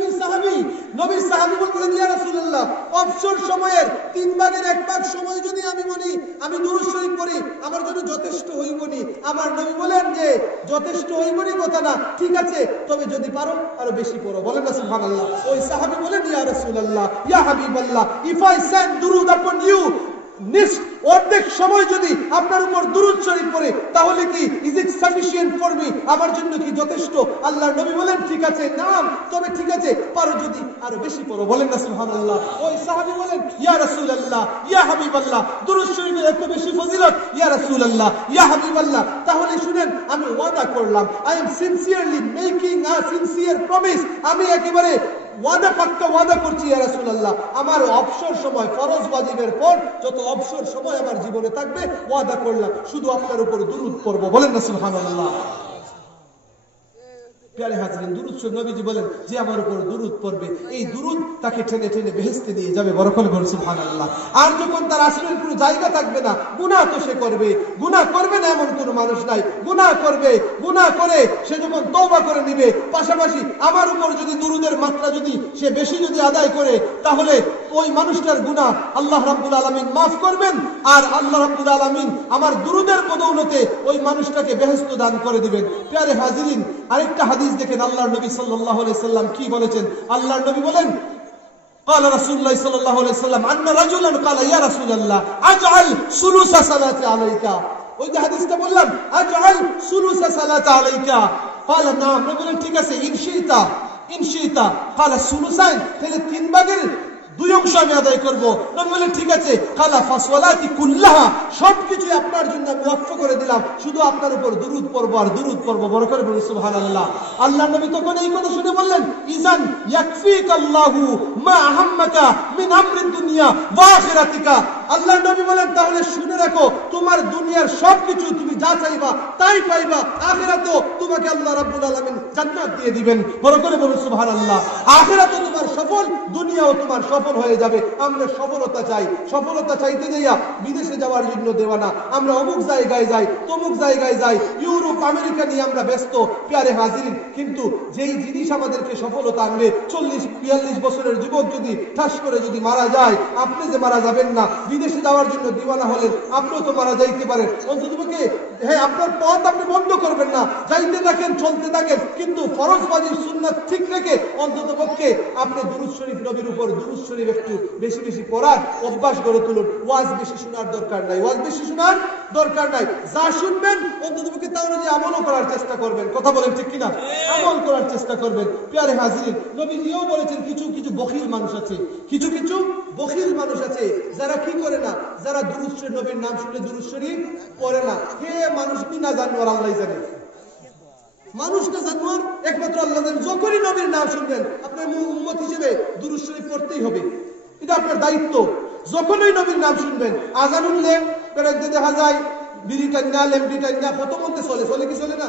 নবীর সাহাবী বলতেছেন, ইয়া রাসূলুল্লাহ, অবসর সময়ের 3 ভাগের 1 ভাগ সময় যদি আমি বলি আমি দুরূদ শরীফ পড়ি, আমার জন্য যথেষ্ট হইবনি। আমার নবী বলেন যে যথেষ্ট হইবনি কথা না, ঠিক আছে, তবে যদি পারো আরো বেশি পড়ো। বলেন না সুবহানাল্লাহ। ওই সাহাবী বলেন, ইয়া রাসূলুল্লাহ, ইয়া হাবিবাল্লাহ, ইফ আই সেন্ড দুরূদ আপন ইউ, অর্ধেক সময় যদি আপনার উপর দুরূদ শরীফ পড়ে, তাহলে কি is it sufficient for me, আমার জন্য কি যথেষ্ট? আল্লাহর নবী বলেন, ঠিক আছে, নাম, তবে ঠিক আছে, পারো যদি আরো বেশি পড়ো। বলেন না সুবহানাল্লাহ। ওই সাহাবী বলেন, ইয়া রাসূলুল্লাহ, ইয়া হাবিবাল্লাহ, দুরূদ শরীফের এত বেশি ফজিলত, ইয়া রাসূলুল্লাহ, ইয়া হাবিবাল্লাহ, তাহলে শুনেন, আমি ওয়াদা করলাম, I am sincerely making a sincere promise, আমি একেবারে পাক্কা ওয়াদা করছি ইয়া রাসূলুল্লাহ, আমার অবসর সময় ফরজ ওয়াজিবের পর যত অবসর সময় আমার জীবনে থাকবে, ওয়াদা করলাম শুধু আপনার উপর দুরূদ পড়ব। বলেন না সুবহানাল্লাহ। প্যারে হাজরিন, দুরূদ শরীফ, নবীজি বলেন, যে আমার উপর দুরূদ পড়বে, এই দুরূদ তাকে টেনে টেনে বেহেশতে নিয়ে যাবে। বরকত বলুন সুবহানাল্লাহ। আর যখন তার আসলের কোনো জায়গা থাকবে না, গুনাহ তো সে করবে, গুনাহ করবে না এমন কোনো মানুষ নাই, গুনাহ করবে, গুনাহ করে সে যখন তওবা করে নিবে, পাশাপাশি আমার উপর যদি দুরূদের মাত্রা যদি সে বেশি যদি আদায় করে, তাহলে ওই মানুষটার গুনাহ আল্লাহ রাব্বুল আলামিন মাফ করবেন, আর আল্লাহ রাব্বুল আলামিন আমার দুরূদের বদৌলতে ওই মানুষটাকে বেহেশত দান করে দিবেন। প্যারে হাজরিন, আরেকটা হাদিস দেখেন, আল্লাহর নবী সাল্লাল্লাহু আলাইহি সাল্লাম কি বলেছেন। আল্লাহর নবী বলেন, قال رسول الله صلى الله عليه وسلم ان رجلا قال يا رسول الله اجعل ثلث صلاتي عليك, ওই যে হাদিসটা বললাম, اجعل ثلث صلاتي عليك, قال نعم, নবী বলেন, ঠিক আছে, ইনশিতা, قال ثلثين, তাহলে 3 ভাগের 2 অংশ আমি আদায় করব। নবী বলেন, ঠিক আছে, কালা ফাসওয়ালাতি কুল্লাহা, সবকিছু আপনার জন্য আমি ওয়াকফ করে দিলাম, শুধু আপনার উপর দুরূদ পড়ব আর দুরূদ পড়ব। বড় করে বলুন সুবহানাল্লাহ। আল্লাহর নবী তখন এই কথা শুনে বললেন, ইজান ইয়াকফিকাল্লাহু মা আহাম্মাকা মিন আমরিদ দুনিয়া ওয়া আখিরাতিকা। আল্লাহর নবী বলেন, তাহলে শুনে রাখো, তোমার দুনিয়ার সবকিছু তুমি যা চাইবা তাই পাইবা, আখিরাতেও তোমাকে আল্লাহ রাব্বুল আলামিন জান্নাত দিয়ে দিবেন। বড় করে বলুন সুবহানাল্লাহ। আখিরাতেও তোমার সফল, দুনিয়াও তোমার সফল হয়ে যাবে। আমরা সফলতা চাই, সফলতা চাইতে যাইয়া বিদেশে যাওয়ার জন্য দেওয়ানা, আমরা অমুক জায়গায় যাই, তমুক জায়গায় যাই, ইউরোপ আমেরিকা নিয়ে আমরা ব্যস্ত। প্যারে হাজিরিন, কিন্তু যেই জিনিস আমাদেরকে সফলতা আনবে, 40-42 বছরের যুবক যদি ঠাস করে যদি মারা যায়, আপনি যে মারা যাবেন না, বিদেশে যাওয়ার জন্য দিওয়ানা হলেন, আপনিও তো মারা যাইতে পারেন। অন্ততপক্ষে হ্যাঁ, আপনার পথ আপনি বন্ধ করবেন না, যাইতে থাকেন, চলতে থাকেন, কিন্তু ফরজ ওয়াজিব সুন্নাত ঠিক রেখে অন্ততপক্ষে আপনি দুরূদ শরীফ, নবীর উপর দুরূদ শরীফ একটু বেশি বেশি পড়ার অভ্যাস গড়ে তুলুন। ওয়াজ বেশি শোনার দরকার নাই, ওয়াজ বেশি শোনার দরকার নাই, যা শুনবেন অন্ততপক্ষে তা অনুযায়ী আমলও করার চেষ্টা করবেন। কথা বলেন ঠিক কিনা? আমল করার চেষ্টা করবেন। প্রিয় হাজিরিন, নবী নিজেও বলেছেন, কিছু কিছু বখিল মানুষ আছে, কিছু কিছু বখিল মানুষ আছে, যারা কি করে না, যারা দুরূদ শরীফ, নবীর নাম শুনলে দুরূদ শরীফ পড়ে না। কে মানুষ কি না জানোয়ার, আল্লাহই জানে। মানুষটা জানোয়ার, একমাত্র আল্লাহ জানেন। যখনই নবীর নাম শুনবেন, আপনার উম্মত হিসেবে দুরূদ শরীফ পড়তেই হবে, এটা আপনার দায়িত্ব। যখনই নবীর নাম শুনবেন, আজান উঠলে বেড়াইতে দেখা যায় বিড়ি টান্না, লেমডি টান্না, কত মধ্যে চলে, চলে কি চলে না?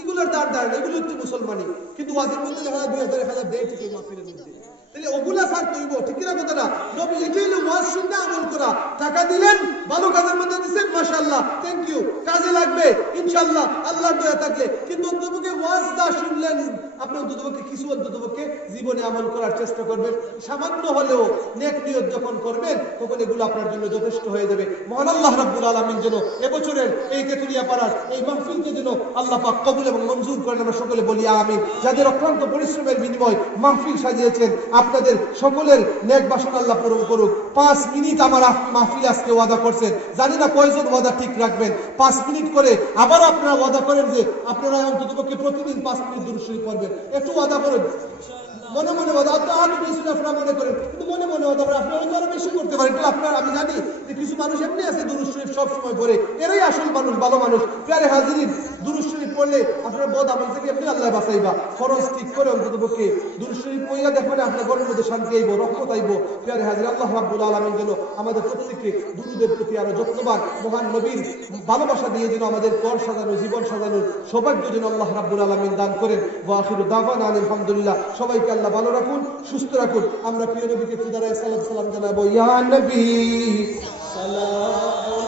এগুলোর দাঁড়, এগুলো হচ্ছে মুসলমানি। কিন্তু ওয়াজের মধ্যে দেখা যায় 2000-1000 দেয় ঠিক মাহফিলের মধ্যে, তাহলে ওগুলা সার তৈব, ঠিক কিনা কথা না? নবী এটাই ওয়াজ শুনতে আমল করা। টাকা দিলেন, ভালো কাজের মধ্যে দিচ্ছেন, মাশাআল্লাহ, থ্যাংক ইউ, কাজে লাগবে ইনশাআল্লাহ, আল্লাহর দয়া থাকলে। কিন্তু অন্ততপক্ষে ওয়াজ যা শুনলেন, আপনি অন্ততপক্ষে কিছু অন্ততপক্ষে জীবনে আমল করার চেষ্টা করবেন। সামান্য হলেও নেক নিয়ত যখন করবেন, তখন এগুলো আপনার জন্য যথেষ্ট হয়ে যাবে। মহান আল্লাহ রাব্বুল আলামিন যেন এবছরের এই তেতুলিয়া পাড়ার এই মাহফিলকে যেন আল্লাহ পাক কবুল এবং মঞ্জুর করেন, আমরা সকলে বলি আমিন। যাদের অক্লান্ত পরিশ্রমের বিনিময় মাহফিল সাজিয়েছেন, আপনাদের সকলের নেক বাসনা আল্লাহ পূরণ করুক। 5 মিনিট আমার মাহফিল আজকে ওয়াদা করছেন, জানি না কয়জন ওয়াদা ঠিক রাখবেন। 5 মিনিট করে আবার আপনারা ওয়াদা করেন যে আপনারা অন্ততপক্ষে প্রতিদিন 5 মিনিট দুরূদ শরীফ পড়বেন। একটু ওয়াদা করেন, মনে মনে ওয়াদা। আরো কিছু আপনারা মনে করেন, কিন্তু মনে মনে ওয়াদা করে আপনারা হয়তো আরো বেশি করতে পারেন। একটু আপনারা, আমি জানি যে কিছু মানুষ এমনি আছে দুরূদ শরীফ সব সময় পড়ে, এরাই আসল মানুষ, ভালো মানুষ। প্যারে হাজিরিন, দুরূদ শরীফ পড়লে আপনার বদ আমল থেকে এমনি আল্লাহ বাঁচাইবা। ফরজ ঠিক করে অন্ততপক্ষে দুরূদ শরীফ পড়লে দেখবেন আপনার ঘরের মধ্যে শান্তি আইব, রহমত আইব। প্যারে হাজির, আল্লাহ রাব্বুল আলামিন যেন আমাদের প্রত্যেককে দুরূদের প্রতি আরো যত্নবান, মহান নবীর ভালোবাসা দিয়ে যেন আমাদের পর সাজানো, জীবন সাজানোর সৌভাগ্য যেন আল্লাহ রাব্বুল আলামিন দান করেন। ওয়া আখিরু দাওয়ানা আলহামদুলিল্লাহ। সবাইকে আল্লাহ ভালো রাখুন, সুস্থ রাখুন। আমরা প্রিয় নবীকে খুদারায় সালাম জানাবো। ইয়া নবী সালাম